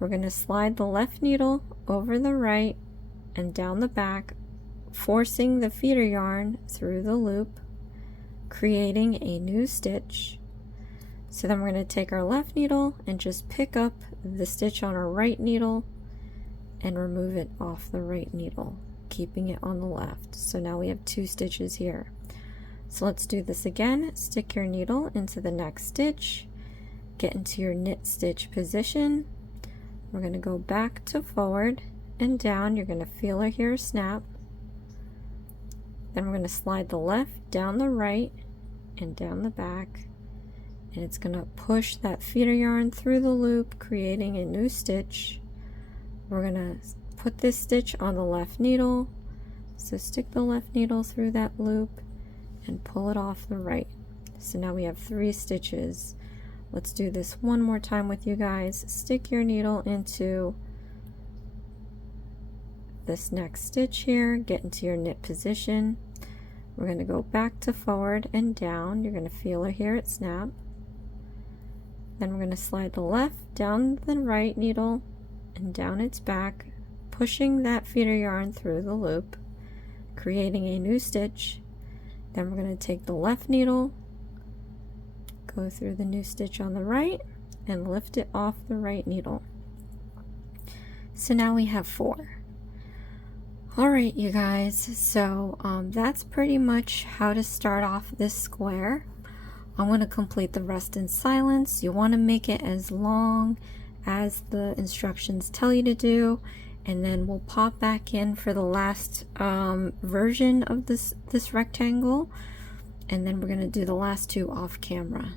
We're going to slide the left needle over the right and down the back, forcing the feeder yarn through the loop, creating a new stitch. So then we're going to take our left needle and just pick up the stitch on our right needle and remove it off the right needle, keeping it on the left. So now we have 2 stitches here. So let's do this again. Stick your needle into the next stitch, get into your knit stitch position. We're going to go back to forward and down. You're going to feel or hear a snap. Then we're going to slide the left down the right and down the back, and it's going to push that feeder yarn through the loop, creating a new stitch. We're going to put this stitch on the left needle, so stick the left needle through that loop and pull it off the right. So now we have 3 stitches. Let's do this one more time with you guys. Stick your needle into this next stitch here, get into your knit position. We're going to go back to forward and down. You're going to feel or hear it snap. Then we're going to slide the left down the right needle and down its back, pushing that feeder yarn through the loop, creating a new stitch. Then we're going to take the left needle, go through the new stitch on the right, and lift it off the right needle. So now we have 4. Alright, you guys, so that's pretty much how to start off this square. I'm going to complete the rest in silence. You want to make it as long as the instructions tell you to do, and then we'll pop back in for the last version of this rectangle, and then we're going to do the last 2 off camera.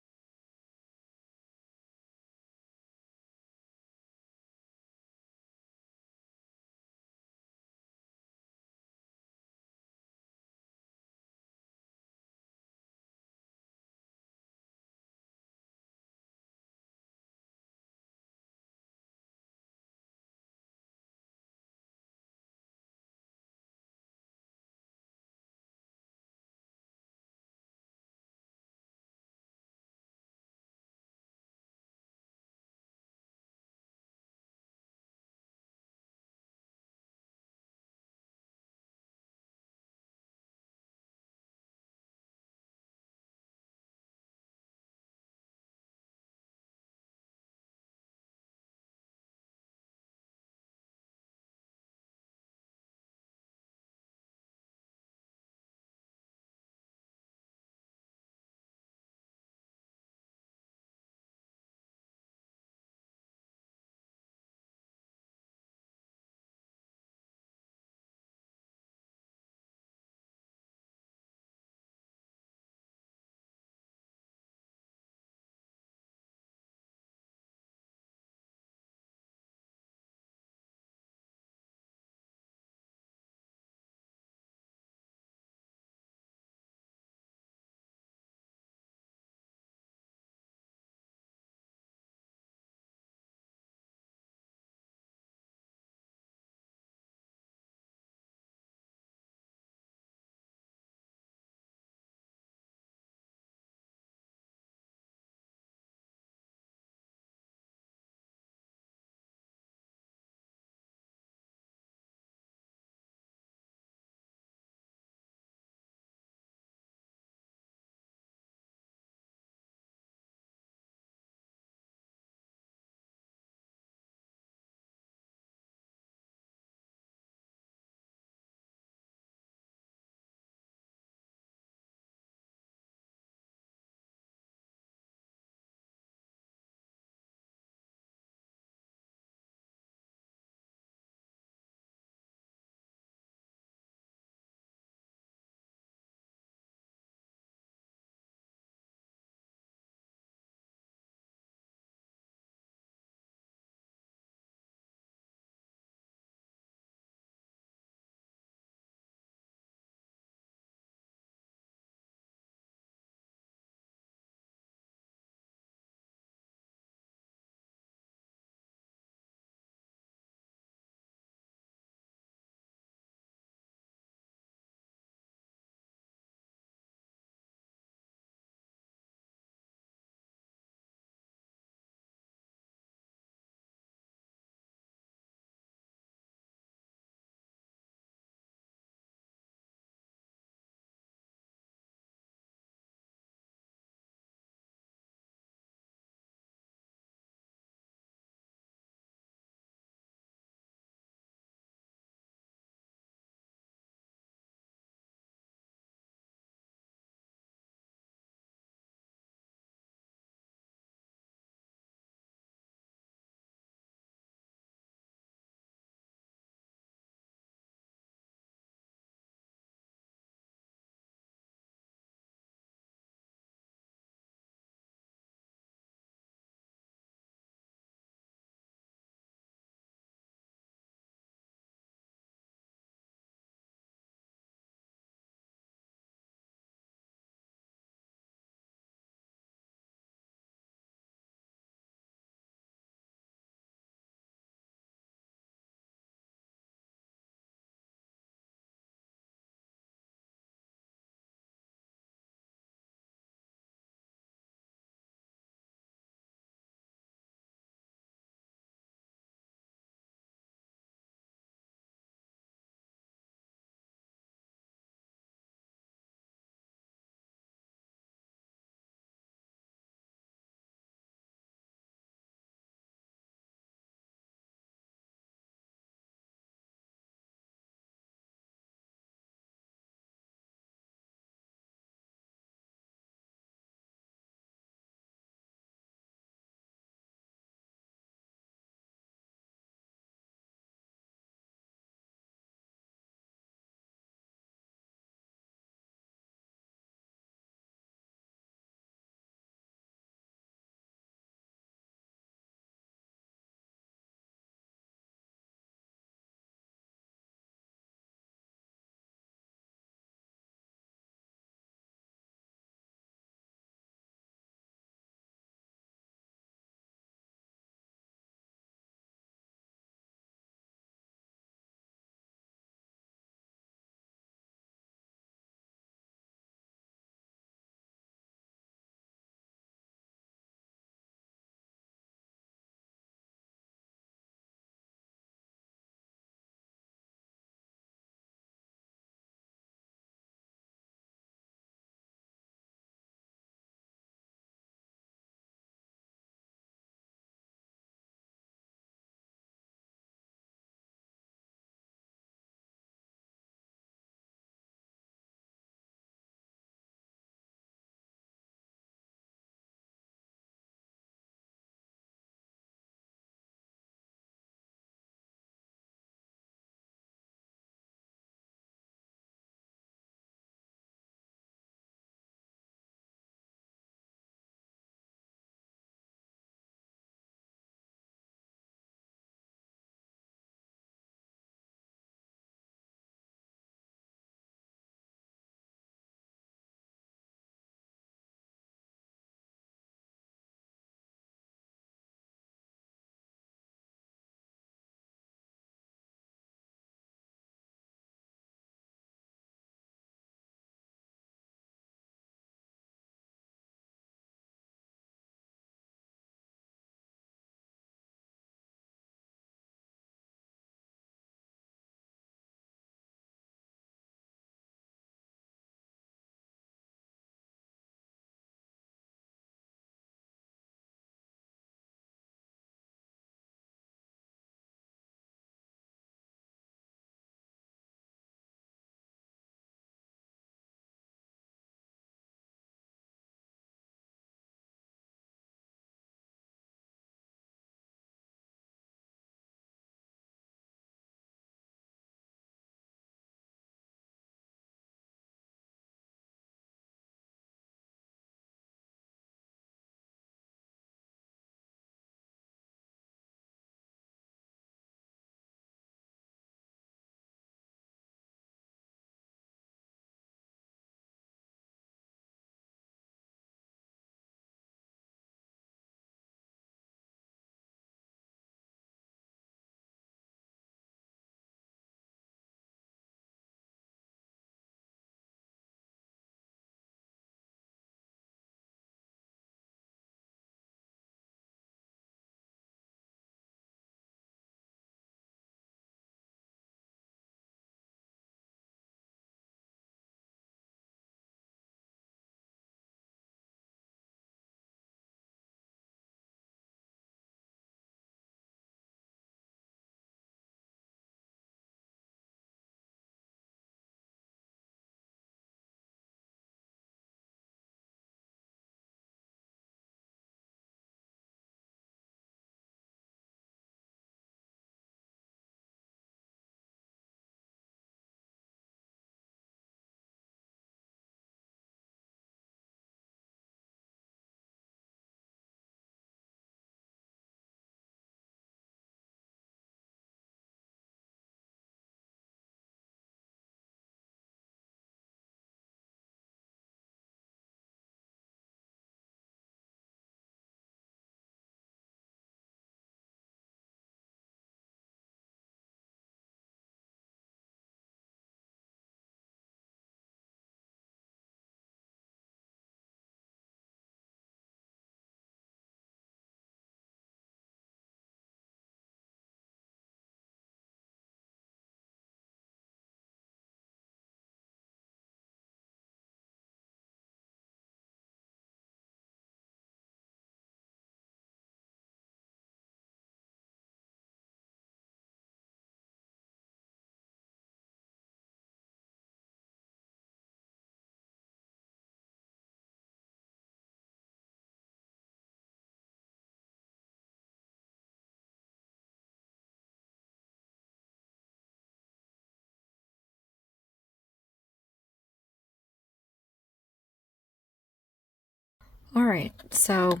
Alright, so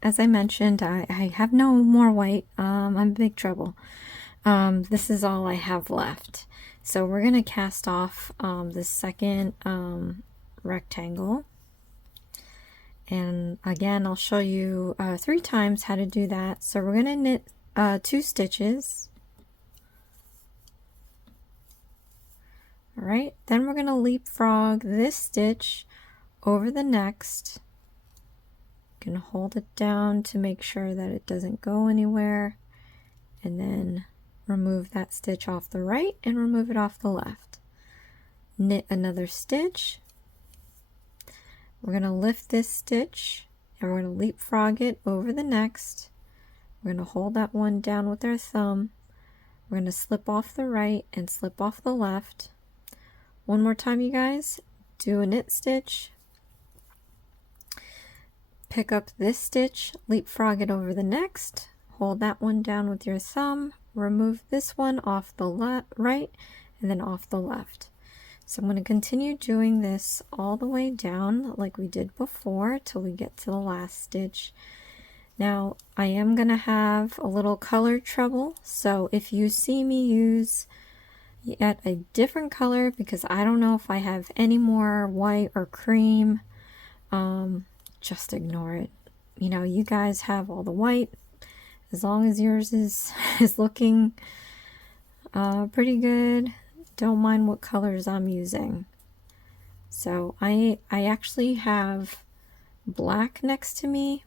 as I mentioned, I have no more white. I'm in big trouble. This is all I have left. So we're going to cast off the second rectangle. And again, I'll show you 3 times how to do that. So we're going to knit 2 stitches. Alright, then we're going to leapfrog this stitch over the next. You can hold it down to make sure that it doesn't go anywhere. And then remove that stitch off the right and remove it off the left. Knit another stitch. We're going to lift this stitch and we're going to leapfrog it over the next. We're going to hold that one down with our thumb. We're going to slip off the right and slip off the left. One more time, you guys. Do a knit stitch. Pick up this stitch, leapfrog it over the next. Hold that one down with your thumb. Remove this one off the right and then off the left. So I'm going to continue doing this all the way down like we did before till we get to the last stitch. Now I am going to have a little color trouble, so if you see me use yet a different color, because I don't know if I have any more white or cream, just ignore it. You know, you guys have all the white. As long as yours is looking pretty good, don't mind what colors I'm using. So I actually have black next to me.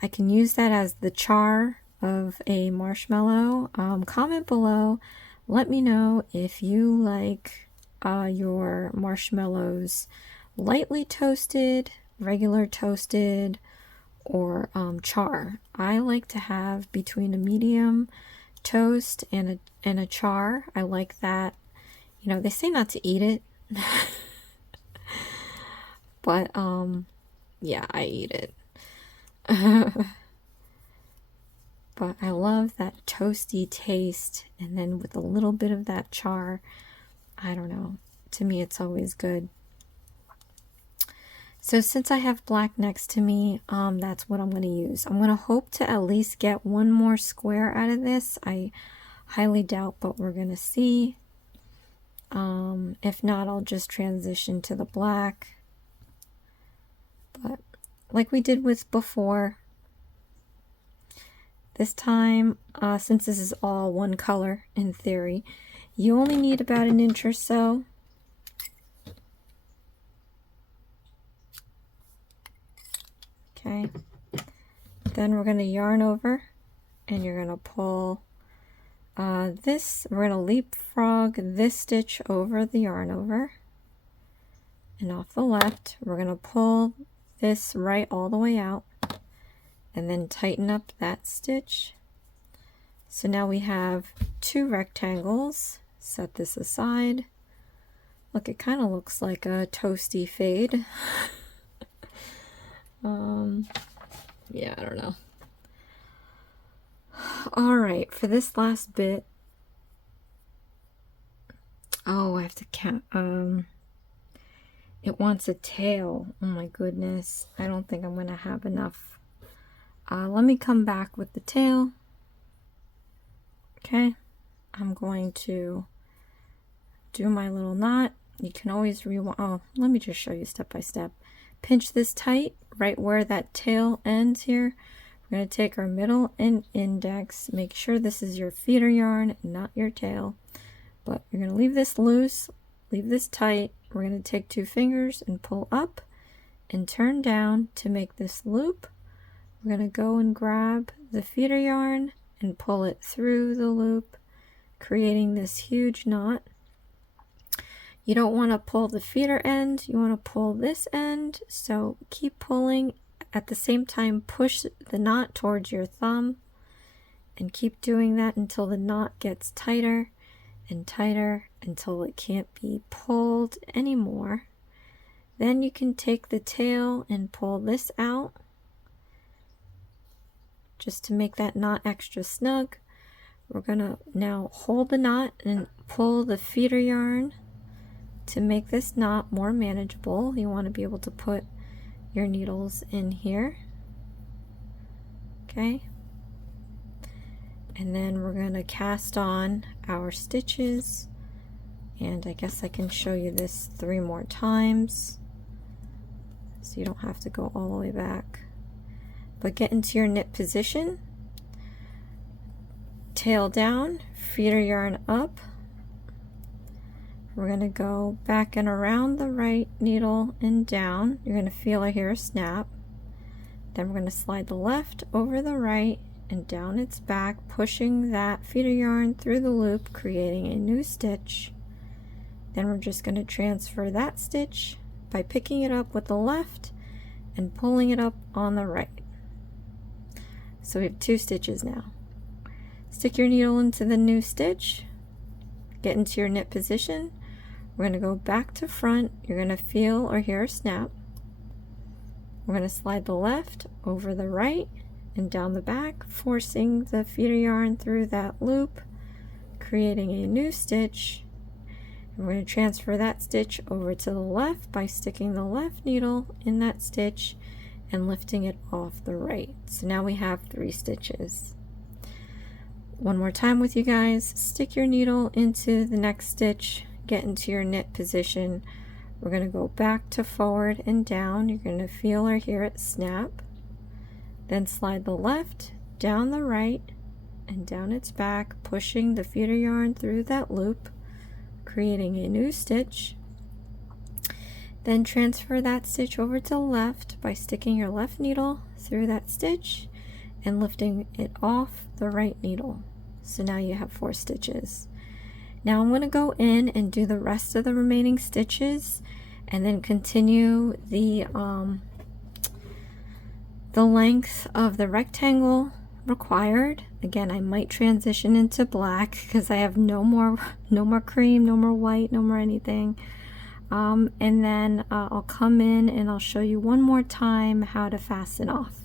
I can use that as the char of a marshmallow. Comment below. Let me know if you like your marshmallows lightly toasted, regular toasted, or char. I like to have between a medium toast and a char. I like that. You know, they say not to eat it, but yeah, I eat it. But I love that toasty taste, and then with a little bit of that char, I don't know. To me, it's always good. So since I have black next to me, that's what I'm going to use. I'm going to hope to at least get one more square out of this. I highly doubt, but we're going to see. If not, I'll just transition to the black. But like we did with before, this time, since this is all one color in theory, you only need about 1 inch or so. Okay, then we're going to yarn over and you're going to pull this, we're going to leapfrog this stitch over the yarn over, and off the left we're going to pull this right all the way out and then tighten up that stitch. So now we have 2 rectangles. Set this aside. Look, it kind of looks like a toasty fade. Yeah, I don't know. Alright, for this last bit, oh, I have to count, it wants a tail. Oh my goodness, I don't think I'm going to have enough. Let me come back with the tail. Okay, I'm going to do my little knot. You can always rewind. Oh, let me just show you step by step. Pinch this tight right where that tail ends here. We're going to take our middle and index. Make sure this is your feeder yarn, not your tail. But you're going to leave this loose, leave this tight. We're going to take 2 fingers and pull up and turn down to make this loop. We're going to go and grab the feeder yarn and pull it through the loop, creating this huge knot. You don't want to pull the feeder end, you want to pull this end, so keep pulling. At the same time, push the knot towards your thumb and keep doing that until the knot gets tighter and tighter until it can't be pulled anymore. Then you can take the tail and pull this out just to make that knot extra snug. We're going to now hold the knot and pull the feeder yarn to make this knot more manageable. You want to be able to put your needles in here. Okay. And then we're going to cast on our stitches. And I guess I can show you this 3 more times, so you don't have to go all the way back. But get into your knit position, tail down, feeder yarn up. We're going to go back and around the right needle and down. You're going to feel or hear a snap. Then we're going to slide the left over the right and down its back, pushing that feeder yarn through the loop, creating a new stitch. Then we're just going to transfer that stitch by picking it up with the left and pulling it up on the right. So we have 2 stitches now. Stick your needle into the new stitch, get into your knit position. We're going to go back to front. You're going to feel or hear a snap. We're going to slide the left over the right and down the back, forcing the feeder yarn through that loop, creating a new stitch. And we're going to transfer that stitch over to the left by sticking the left needle in that stitch and lifting it off the right. So now we have 3 stitches. One more time with you guys. Stick your needle into the next stitch, get into your knit position. We're going to go back to forward and down. You're going to feel or hear it snap. Then slide the left down the right and down its back, pushing the feeder yarn through that loop, creating a new stitch. Then transfer that stitch over to the left by sticking your left needle through that stitch and lifting it off the right needle. So now you have 4 stitches. Now I'm going to go in and do the rest of the remaining stitches and then continue the length of the rectangle required. Again, I might transition into black because I have no more cream, no more white, no more anything. And then I'll come in and I'll show you one more time how to fasten off.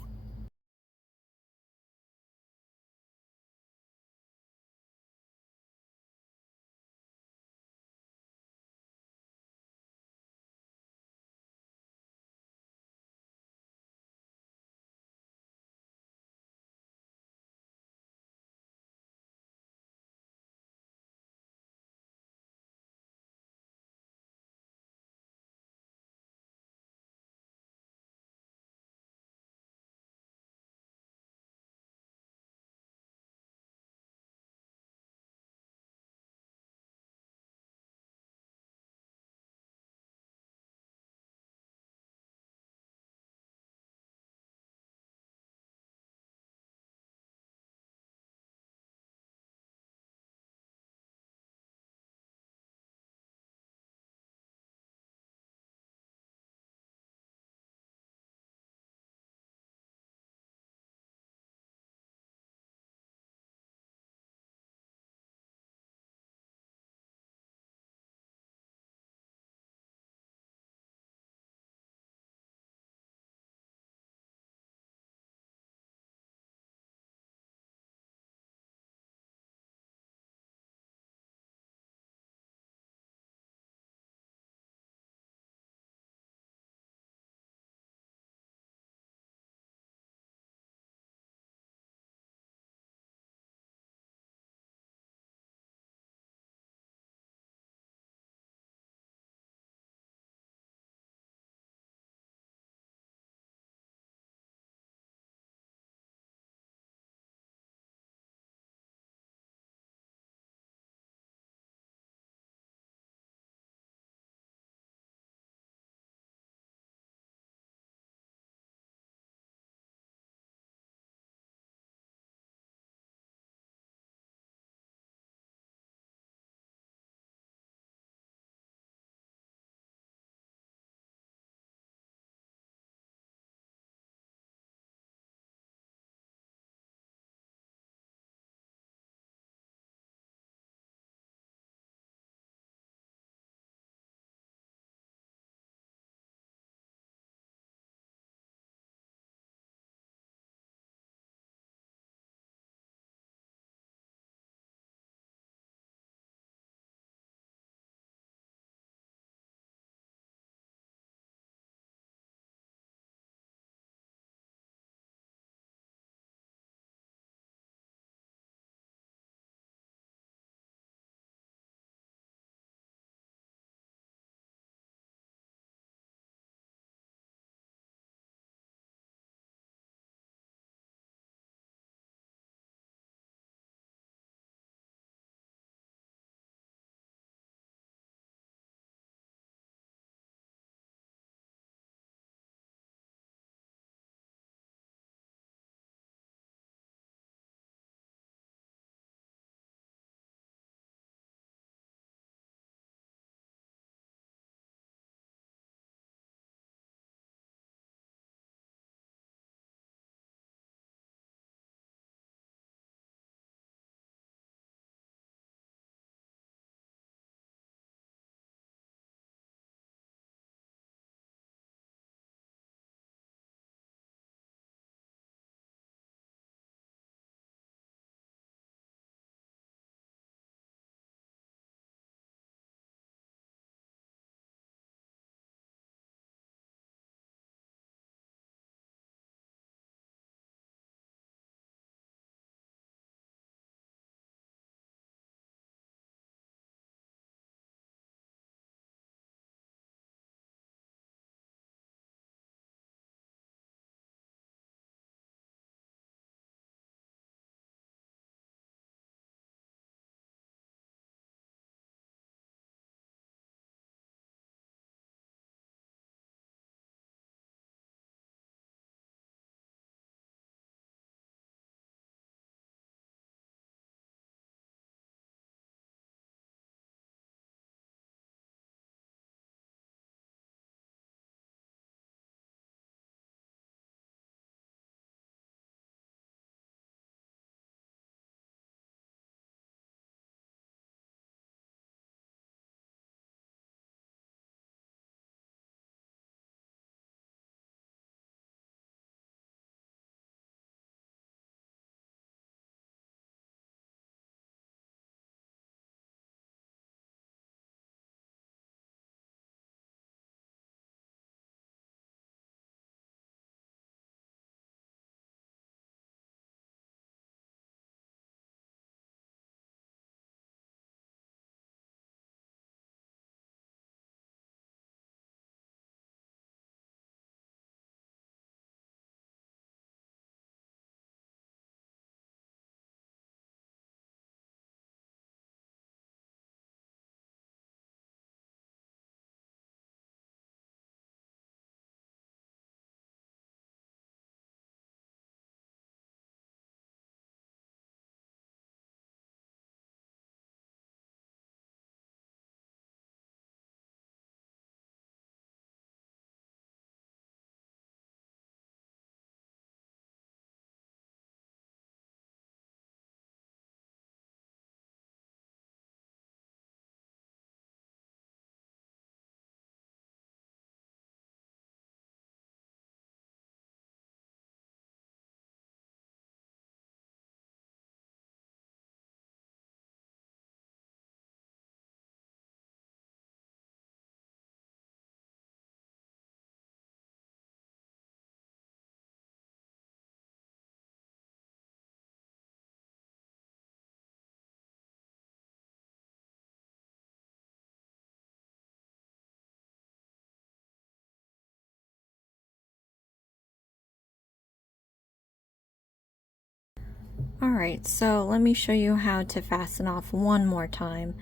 Alright, so let me show you how to fasten off one more time.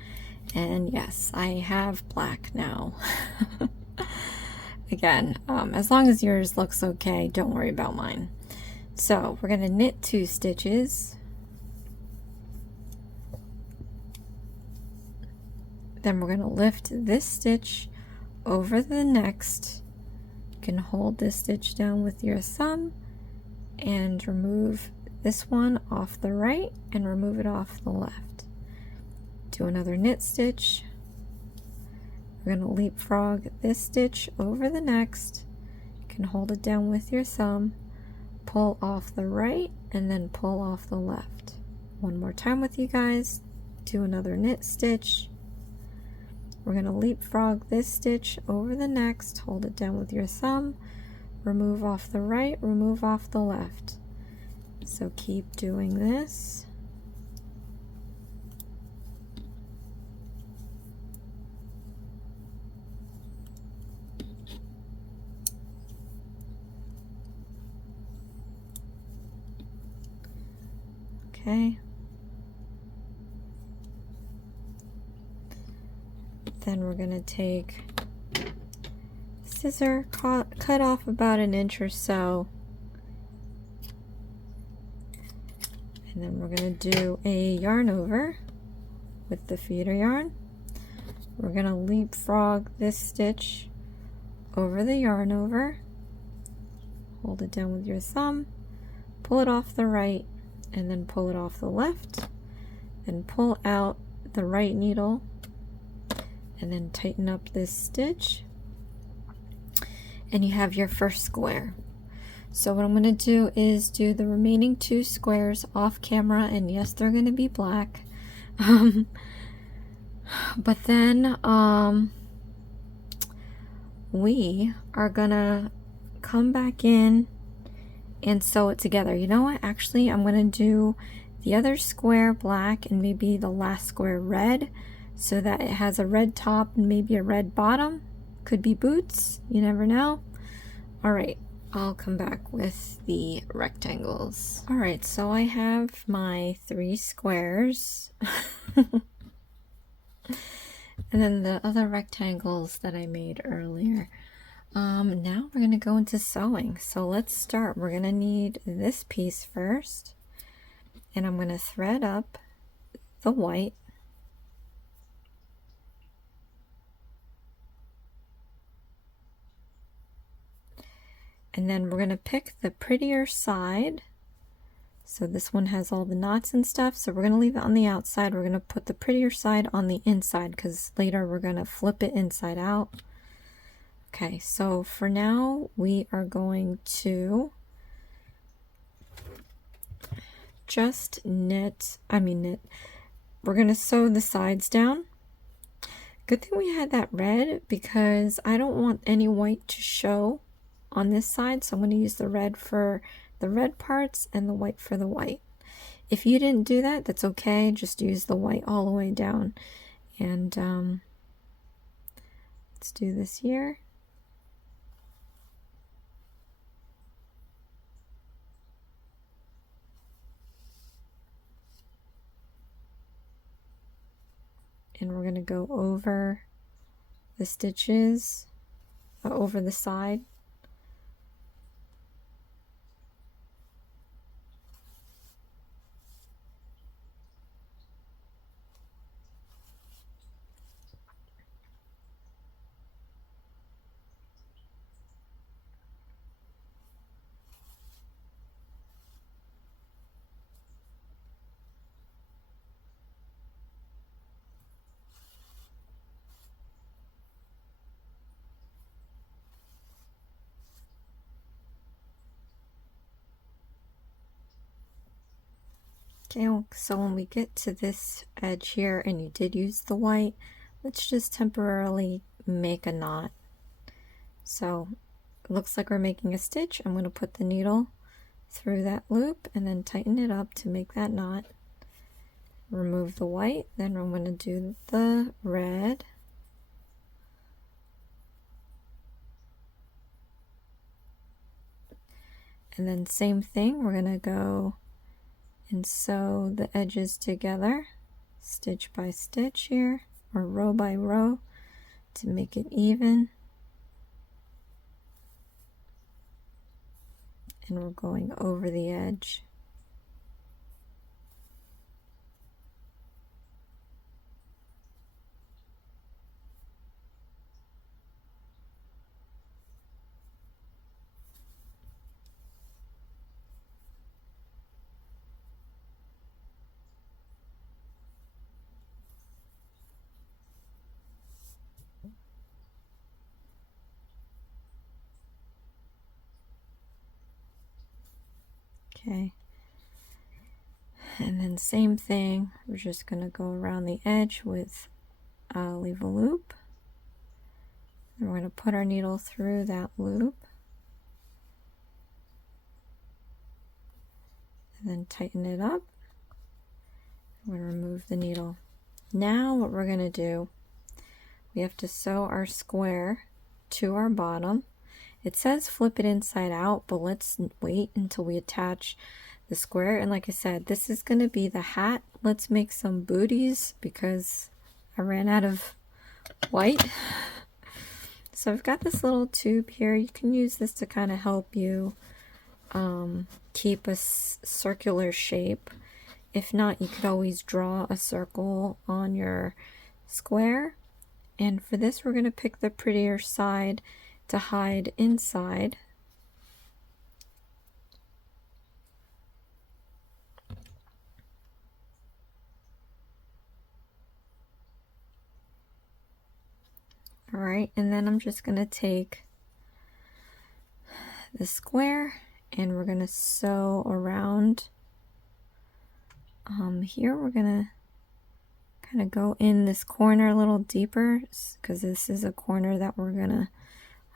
And yes, I have black now. Again, as long as yours looks okay, don't worry about mine. So we're going to knit 2 stitches. Then we're going to lift this stitch over the next. You can hold this stitch down with your thumb and remove this one off the right and remove it off the left. Do another knit stitch. We're going to leapfrog this stitch over the next. You can hold it down with your thumb, pull off the right, and then pull off the left. One more time with you guys. Do another knit stitch. We're going to leapfrog this stitch over the next, hold it down with your thumb, remove off the right, remove off the left. So keep doing this. Okay. Then we're going to take scissor, cut off about an inch or so. And then we're going to do a yarn over with the feeder yarn. We're going to leapfrog this stitch over the yarn over. Hold it down with your thumb, pull it off the right, and then pull it off the left, then pull out the right needle and then tighten up this stitch, and you have your first square. So what I'm going to do is do the remaining 2 squares off camera, and yes, they're going to be black. But then we are going to come back in and sew it together. You know what? Actually, I'm going to do the other square black and maybe the last square red, so that it has a red top and maybe a red bottom. Could be boots. You never know. Alright, I'll come back with the rectangles. Alright, so I have my 3 squares. And then the other rectangles that I made earlier. Now we're going to go into sewing. So let's start. We're going to need this piece first. And I'm going to thread up the white. And then we're going to pick the prettier side. So this one has all the knots and stuff. So we're going to leave it on the outside. We're going to put the prettier side on the inside because later we're going to flip it inside out. Okay, so for now we are going to just we're going to sew the sides down. Good thing we had that red because I don't want any white to show on this side, so I'm going to use the red for the red parts and the white for the white. If you didn't do that, that's okay. Just use the white all the way down. And let's do this here. And we're going to go over the stitches, over the side. Okay, so when we get to this edge here and you did use the white, let's just temporarily make a knot. So it looks like we're making a stitch. I'm going to put the needle through that loop and then tighten it up to make that knot. Remove the white, then I'm going to do the red. And then same thing, we're going to go and sew the edges together, stitch by stitch here, or row by row, to make it even. And we're going over the edge. Okay, and then same thing, we're just going to go around the edge with leave a loop. And we're going to put our needle through that loop and then tighten it up. We're going to remove the needle. Now what we're going to do, we have to sew our square to our bottom. It says flip it inside out, but let's wait until we attach the square. And like I said, this is going to be the hat. Let's make some booties because I ran out of white. So I've got this little tube here. You can use this to kind of help you keep a circular shape. If not, you could always draw a circle on your square. And for this, we're going to pick the prettier side to hide inside. All right, and then I'm just going to take the square and we're going to sew around. Here we're going to kind of go in this corner a little deeper because this is a corner that we're going to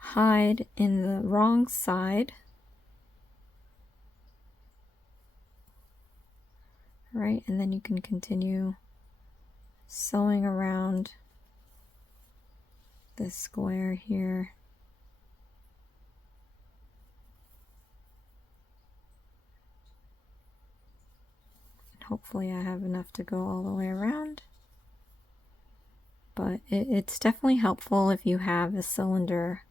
hide in the wrong side. All right, and then you can continue sewing around this square here. And hopefully I have enough to go all the way around. But it's definitely helpful if you have a cylinder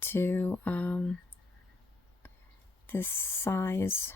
to this size.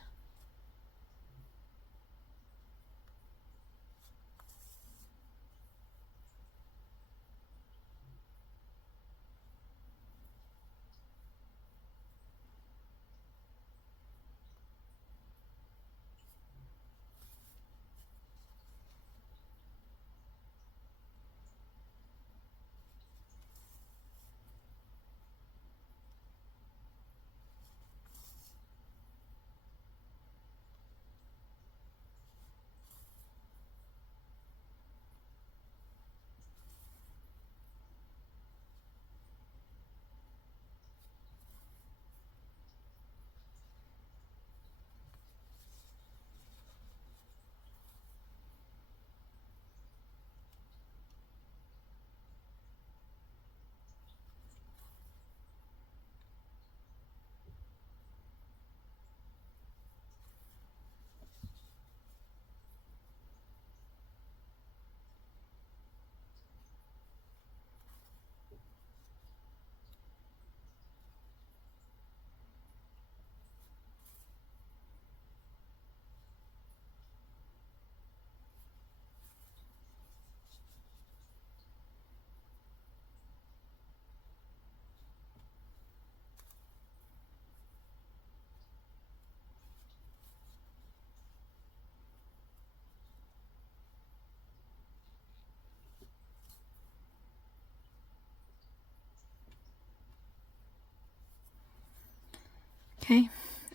Okay,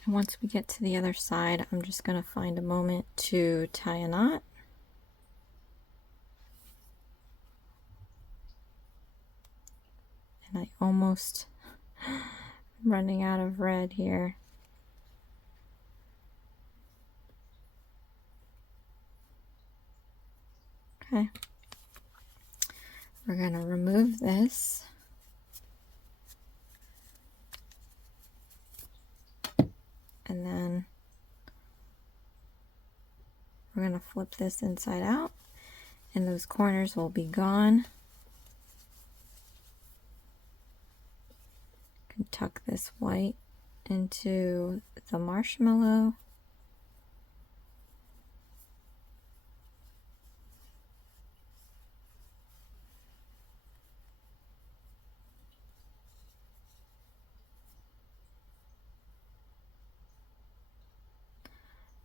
and once we get to the other side, I'm just going to find a moment to tie a knot. And I almost running out of red here. Okay, we're going to remove this. And then we're going to flip this inside out, and those corners will be gone. Can tuck this white into the marshmallow.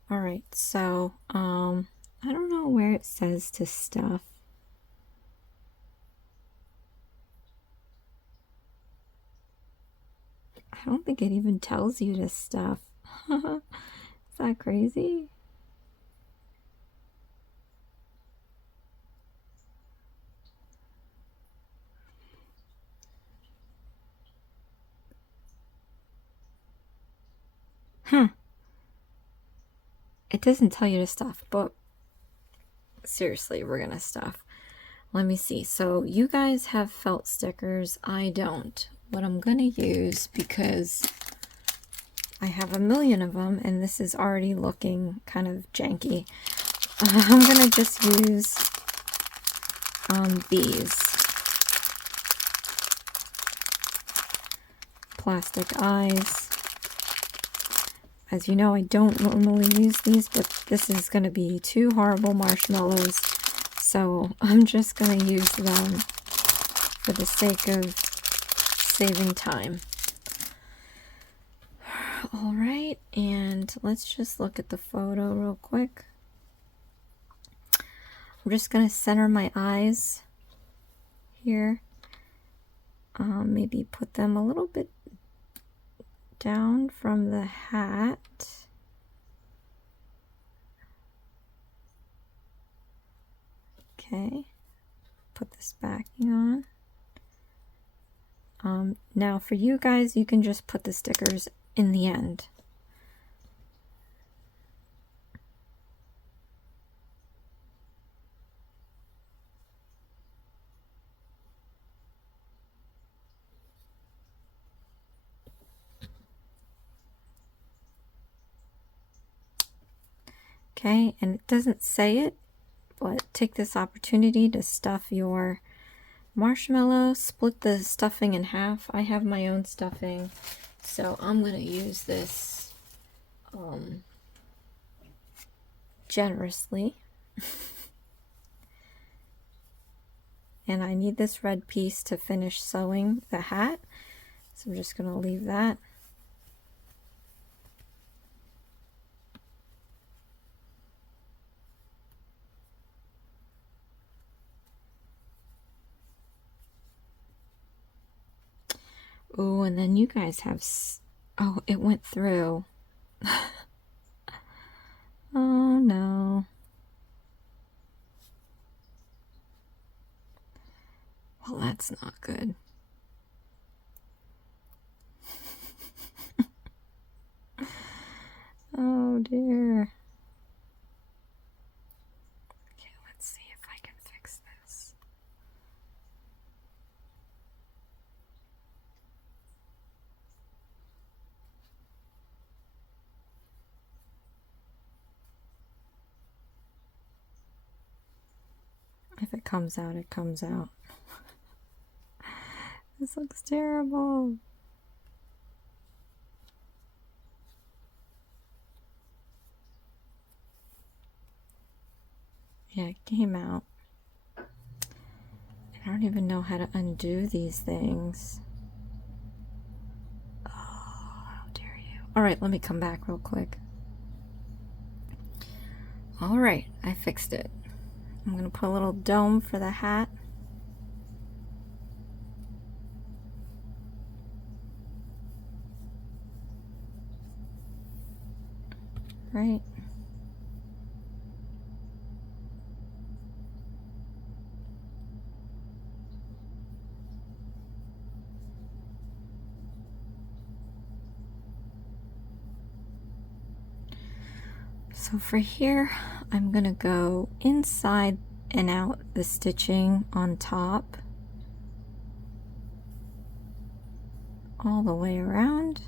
All right, so I don't know where it says to stuff. I don't think it even tells you to stuff. Is that crazy? Huh. It doesn't tell you to stuff, but seriously, we're gonna stuff. Let me see. So you guys have felt stickers. I don't. What I'm gonna use, because I have a million of them and this is already looking kind of janky, I'm gonna just use these plastic eyes. As you know, I don't normally use these, but this is going to be 2 horrible marshmallows, so I'm just going to use them for the sake of saving time. Alright, and let's just look at the photo real quick. I'm just going to center my eyes here. Maybe put them a little bit down from the hat. Okay, put this backing on. Now for you guys, you can just put the stickers in the end. Okay, and it doesn't say it, but take this opportunity to stuff your marshmallow. Split the stuffing in half. I have my own stuffing, so I'm going to use this generously. And I need this red piece to finish sewing the hat, so I'm just going to leave that. Oh, and then you guys have... Oh, it went through. Oh, no. Well, that's not good. Oh, dear. Okay, let's see if I can fix this. If it comes out, it comes out. This looks terrible. Yeah, it came out. I don't even know how to undo these things. Oh, how dare you. Alright, let me come back real quick. Alright, I fixed it. I'm going to put a little dome for the hat. Right. So for here, I'm going to go inside and out the stitching on top all the way around.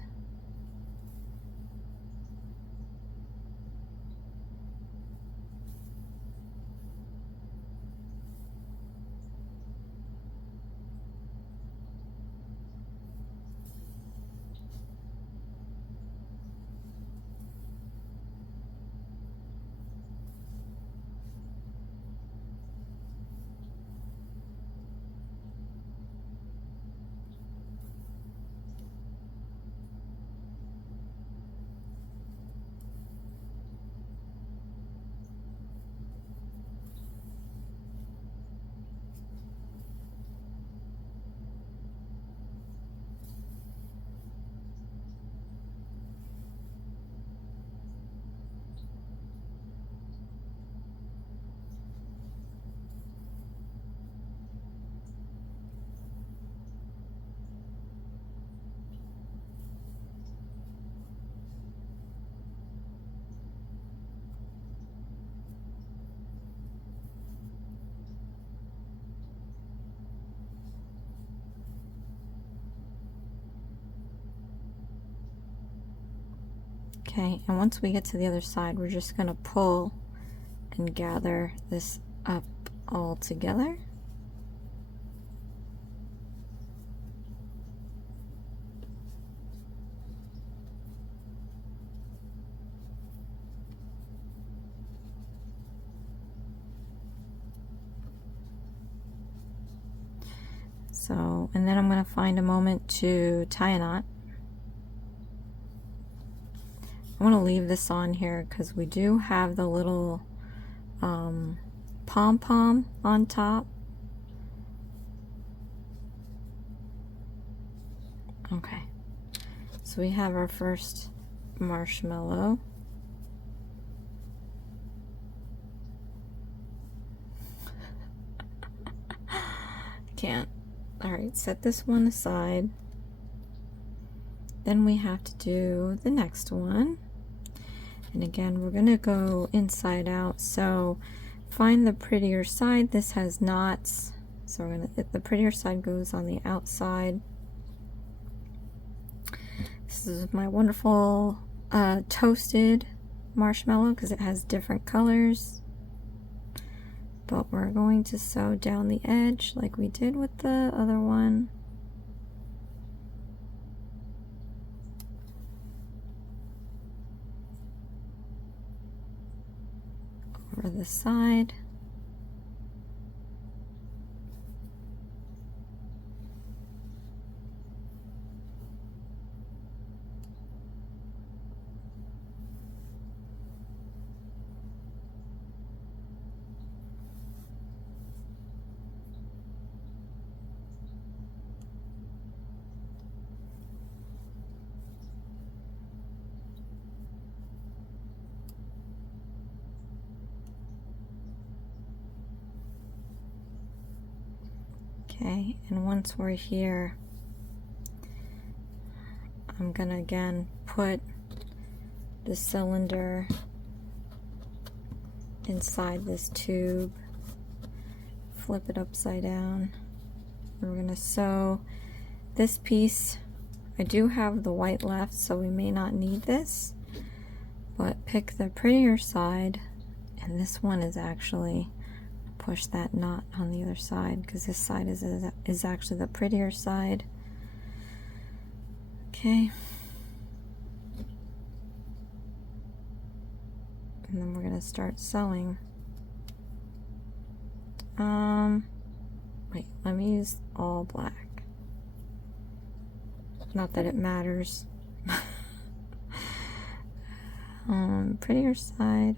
Okay, and once we get to the other side, we're just gonna pull and gather this up all together. So, and then I'm going to find a moment to tie a knot. I want to leave this on here because we do have the little pom-pom on top. Okay, so we have our first marshmallow. Can't. Alright, set this one aside. Then we have to do the next one. And again, we're going to go inside out. So find the prettier side. This has knots. So we're going to, the prettier side goes on the outside. This is my wonderful toasted marshmallow because it has different colors. But we're going to sew down the edge like we did with the other one. Over the side. Okay, and once we're here, I'm gonna again put the cylinder inside this tube, flip it upside down. We're gonna sew this piece. I do have the white left, so we may not need this, but pick the prettier side, and this one is actually push that knot on the other side because this side is actually the prettier side. Okay, and then we're gonna start sewing. Wait, let me use all black. Not that it matters. Prettier side.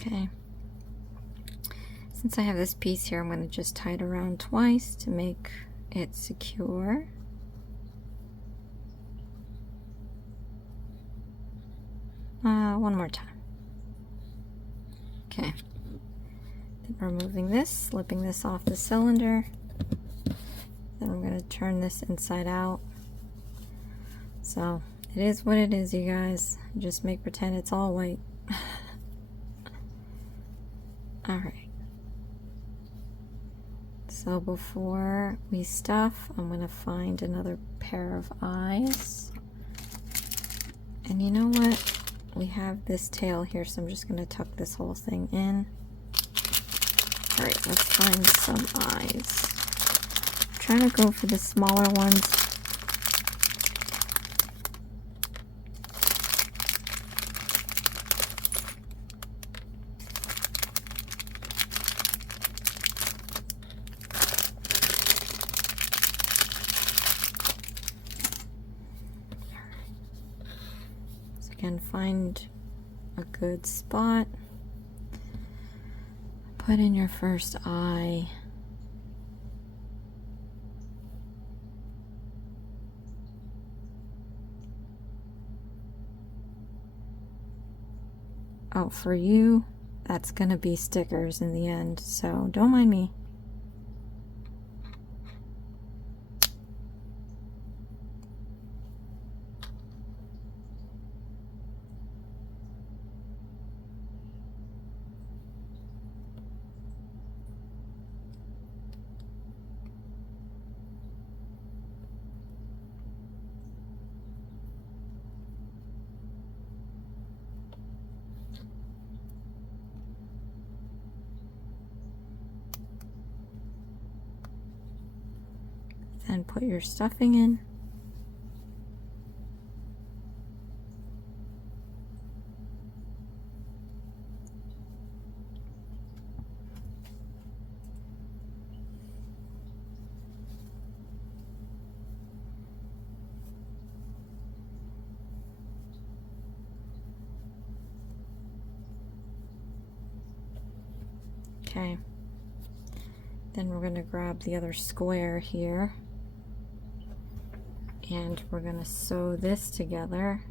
Okay. Since I have this piece here, I'm going to just tie it around twice to make it secure. One more time. Okay. Then removing this, slipping this off the cylinder. Then I'm going to turn this inside out. So it is what it is, you guys. Just make pretend it's all white. Alright. So before we stuff, I'm going to find another pair of eyes. And you know what? We have this tail here, so I'm just going to tuck this whole thing in. Alright, let's find some eyes. I'm trying to go for the smaller ones. Again, find a good spot. Put in your first eye. Oh, for you, that's gonna be stickers in the end, so don't mind me. Then put your stuffing in. Okay. Then we're going to grab the other square here. And we're going to sew this together.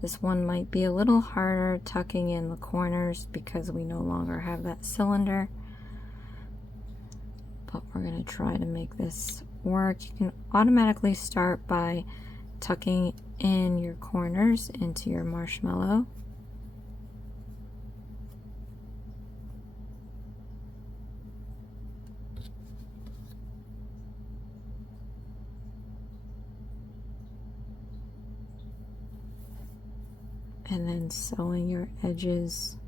This one might be a little harder tucking in the corners because we no longer have that cylinder. But we're going to try to make this work. You can automatically start by tucking in your corners into your marshmallow. And then sewing your edges.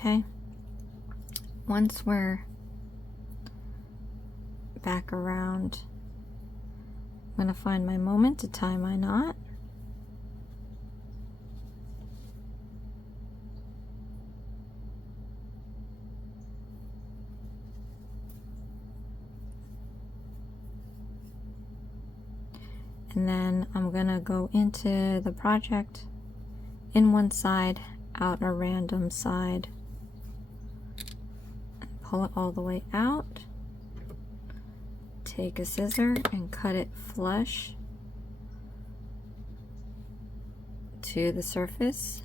Okay. Once we're back around, I'm going to find my moment to tie my knot. And then I'm gonna go into the project, in one side, out a random side, pull it all the way out, take a scissor and cut it flush to the surface,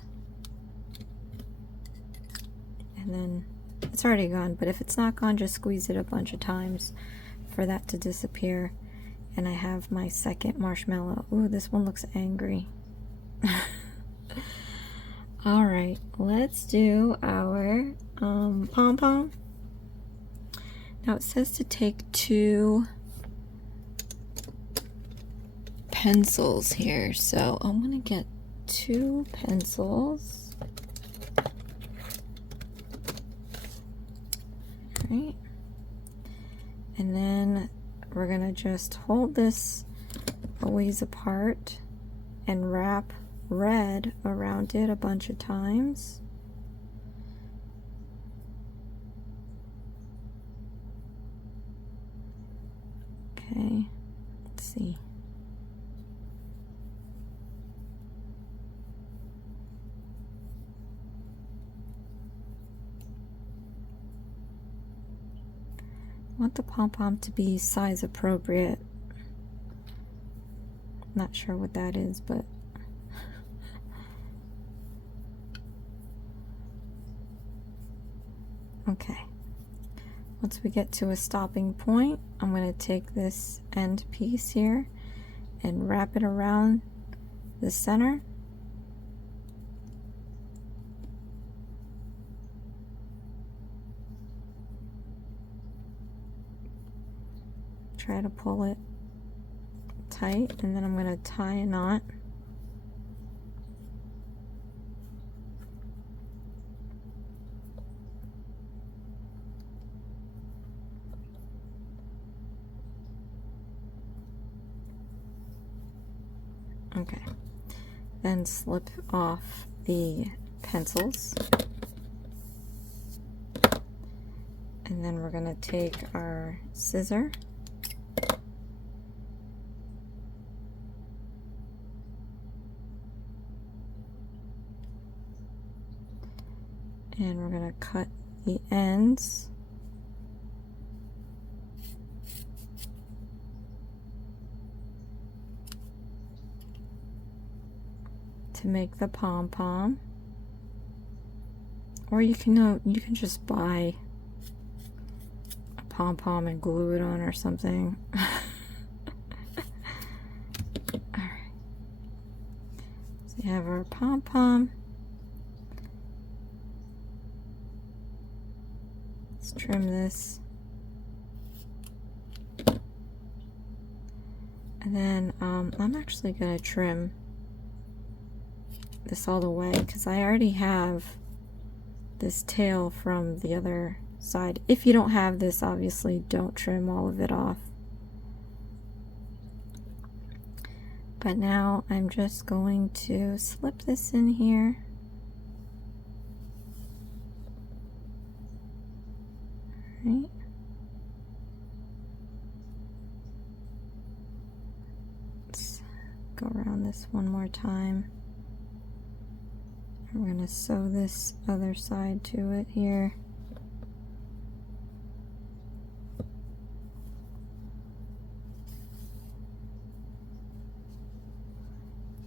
and then it's already gone, but if it's not gone, just squeeze it a bunch of times for that to disappear. And I have my second marshmallow. Ooh, this one looks angry. All right, let's do our pom-pom. Now it says to take 2 pencils here, so I'm gonna get 2 pencils. All right, and then we're gonna just hold this a ways apart and wrap red around it a bunch of times. Okay, let's see. I want the pom-pom to be size appropriate. Not sure what that is, but okay. Once we get to a stopping point, I'm going to take this end piece here and wrap it around the center. Try to pull it tight, and then I'm going to tie a knot. Okay, then slip off the pencils, and then we're going to take our scissor and we're going to cut the ends. To make the pom-pom, or you can just buy a pom-pom and glue it on or something. Alright, so you have our pom-pom. Let's trim this, and then I'm actually going to trim this all the way because I already have this tail from the other side. If you don't have this, obviously don't trim all of it off. But now I'm just going to slip this in here. Right. Let's go around this one more time. We're going to sew this other side to it here.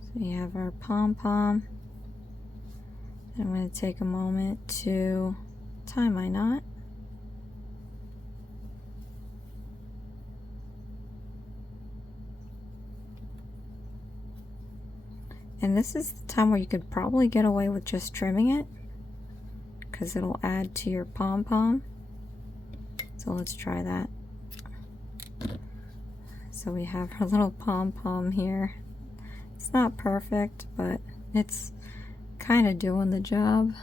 So you have our pom-pom. I'm going to take a moment to tie my knot. And this is the time where you could probably get away with just trimming it because it'll add to your pom-pom. So let's try that. So we have our little pom-pom here. It's not perfect, but it's kind of doing the job.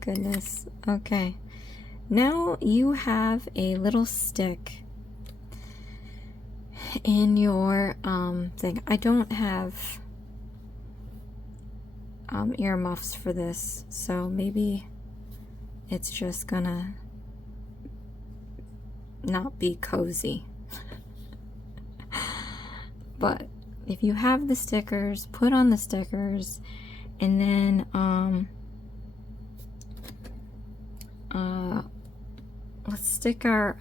Goodness. Okay. Now you have a little stick in your thing. I don't have earmuffs for this, so maybe it's just gonna not be cozy. But if you have the stickers, put on the stickers, and then let's stick our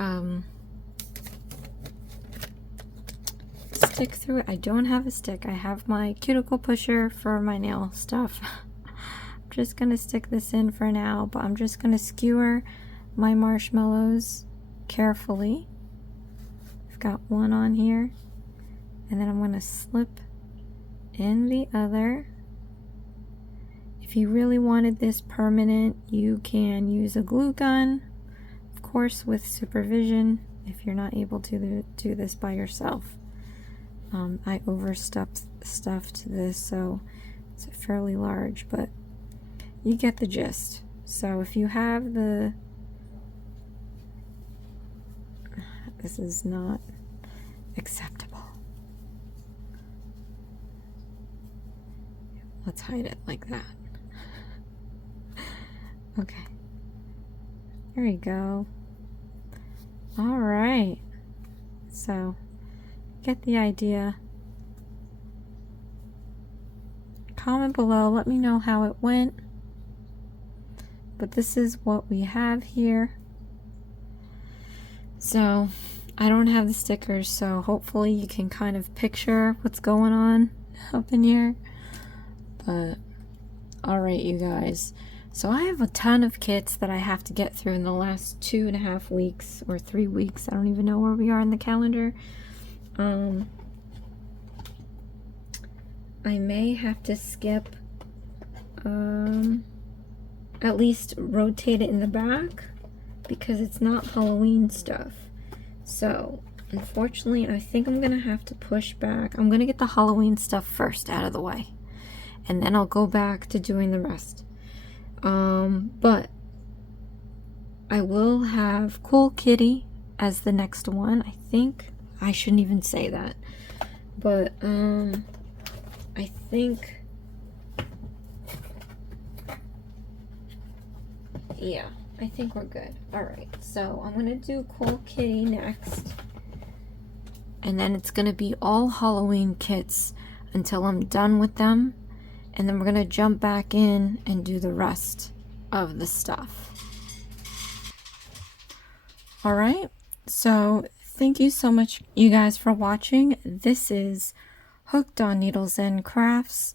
stick through it. I don't have a stick. I have my cuticle pusher for my nail stuff. I'm just gonna stick this in for now, but I'm just gonna skewer my marshmallows carefully. I've got one on here, and then I'm gonna slip in the other. If you really wanted this permanent, you can use a glue gun, of course with supervision if you're not able to do this by yourself. I overstuffed this, so it's fairly large, but you get the gist. So if you have the... This is not acceptable. Let's hide it like that. Okay. There you go. All right. So, get the idea. Comment below. Let me know how it went. But this is what we have here. So, I don't have the stickers, so hopefully you can kind of picture what's going on up in here. But, alright you guys. So I have a ton of kits that I have to get through in the last 2.5 weeks or 3 weeks. I don't even know where we are in the calendar. I may have to skip, at least rotate it in the back because it's not Halloween stuff. So unfortunately, I think I'm gonna have to push back. I'm gonna get the Halloween stuff first out of the way, and then I'll go back to doing the rest. But I will have Cool Kitty as the next one. I think I shouldn't even say that, but I think, yeah, I think we're good. All right, so I'm gonna do Cool Kitty next, and then it's gonna be all Halloween kits until I'm done with them. And then we're gonna jump back in and do the rest of the stuff. All right, so thank you so much, you guys, for watching. This is Hooked on Needles and Crafts.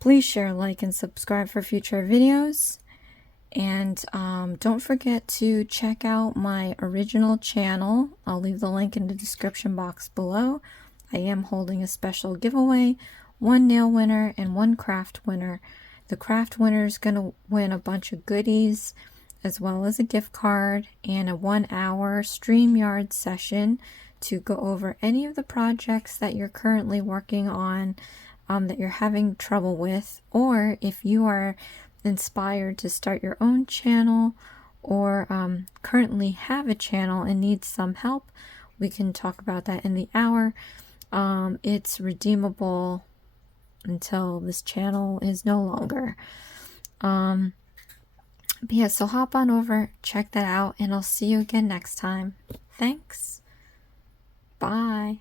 Please share, like, and subscribe for future videos. And don't forget to check out my original channel. I'll leave the link in the description box below. I am holding a special giveaway. 1 nail winner and 1 craft winner. The craft winner is going to win a bunch of goodies, as well as a gift card and a 1-hour StreamYard session to go over any of the projects that you're currently working on, that you're having trouble with, or if you are inspired to start your own channel, or currently have a channel and need some help, we can talk about that in the hour. It's redeemable until this channel is no longer. But yeah, so hop on over, check that out, and I'll see you again next time. Thanks. Bye.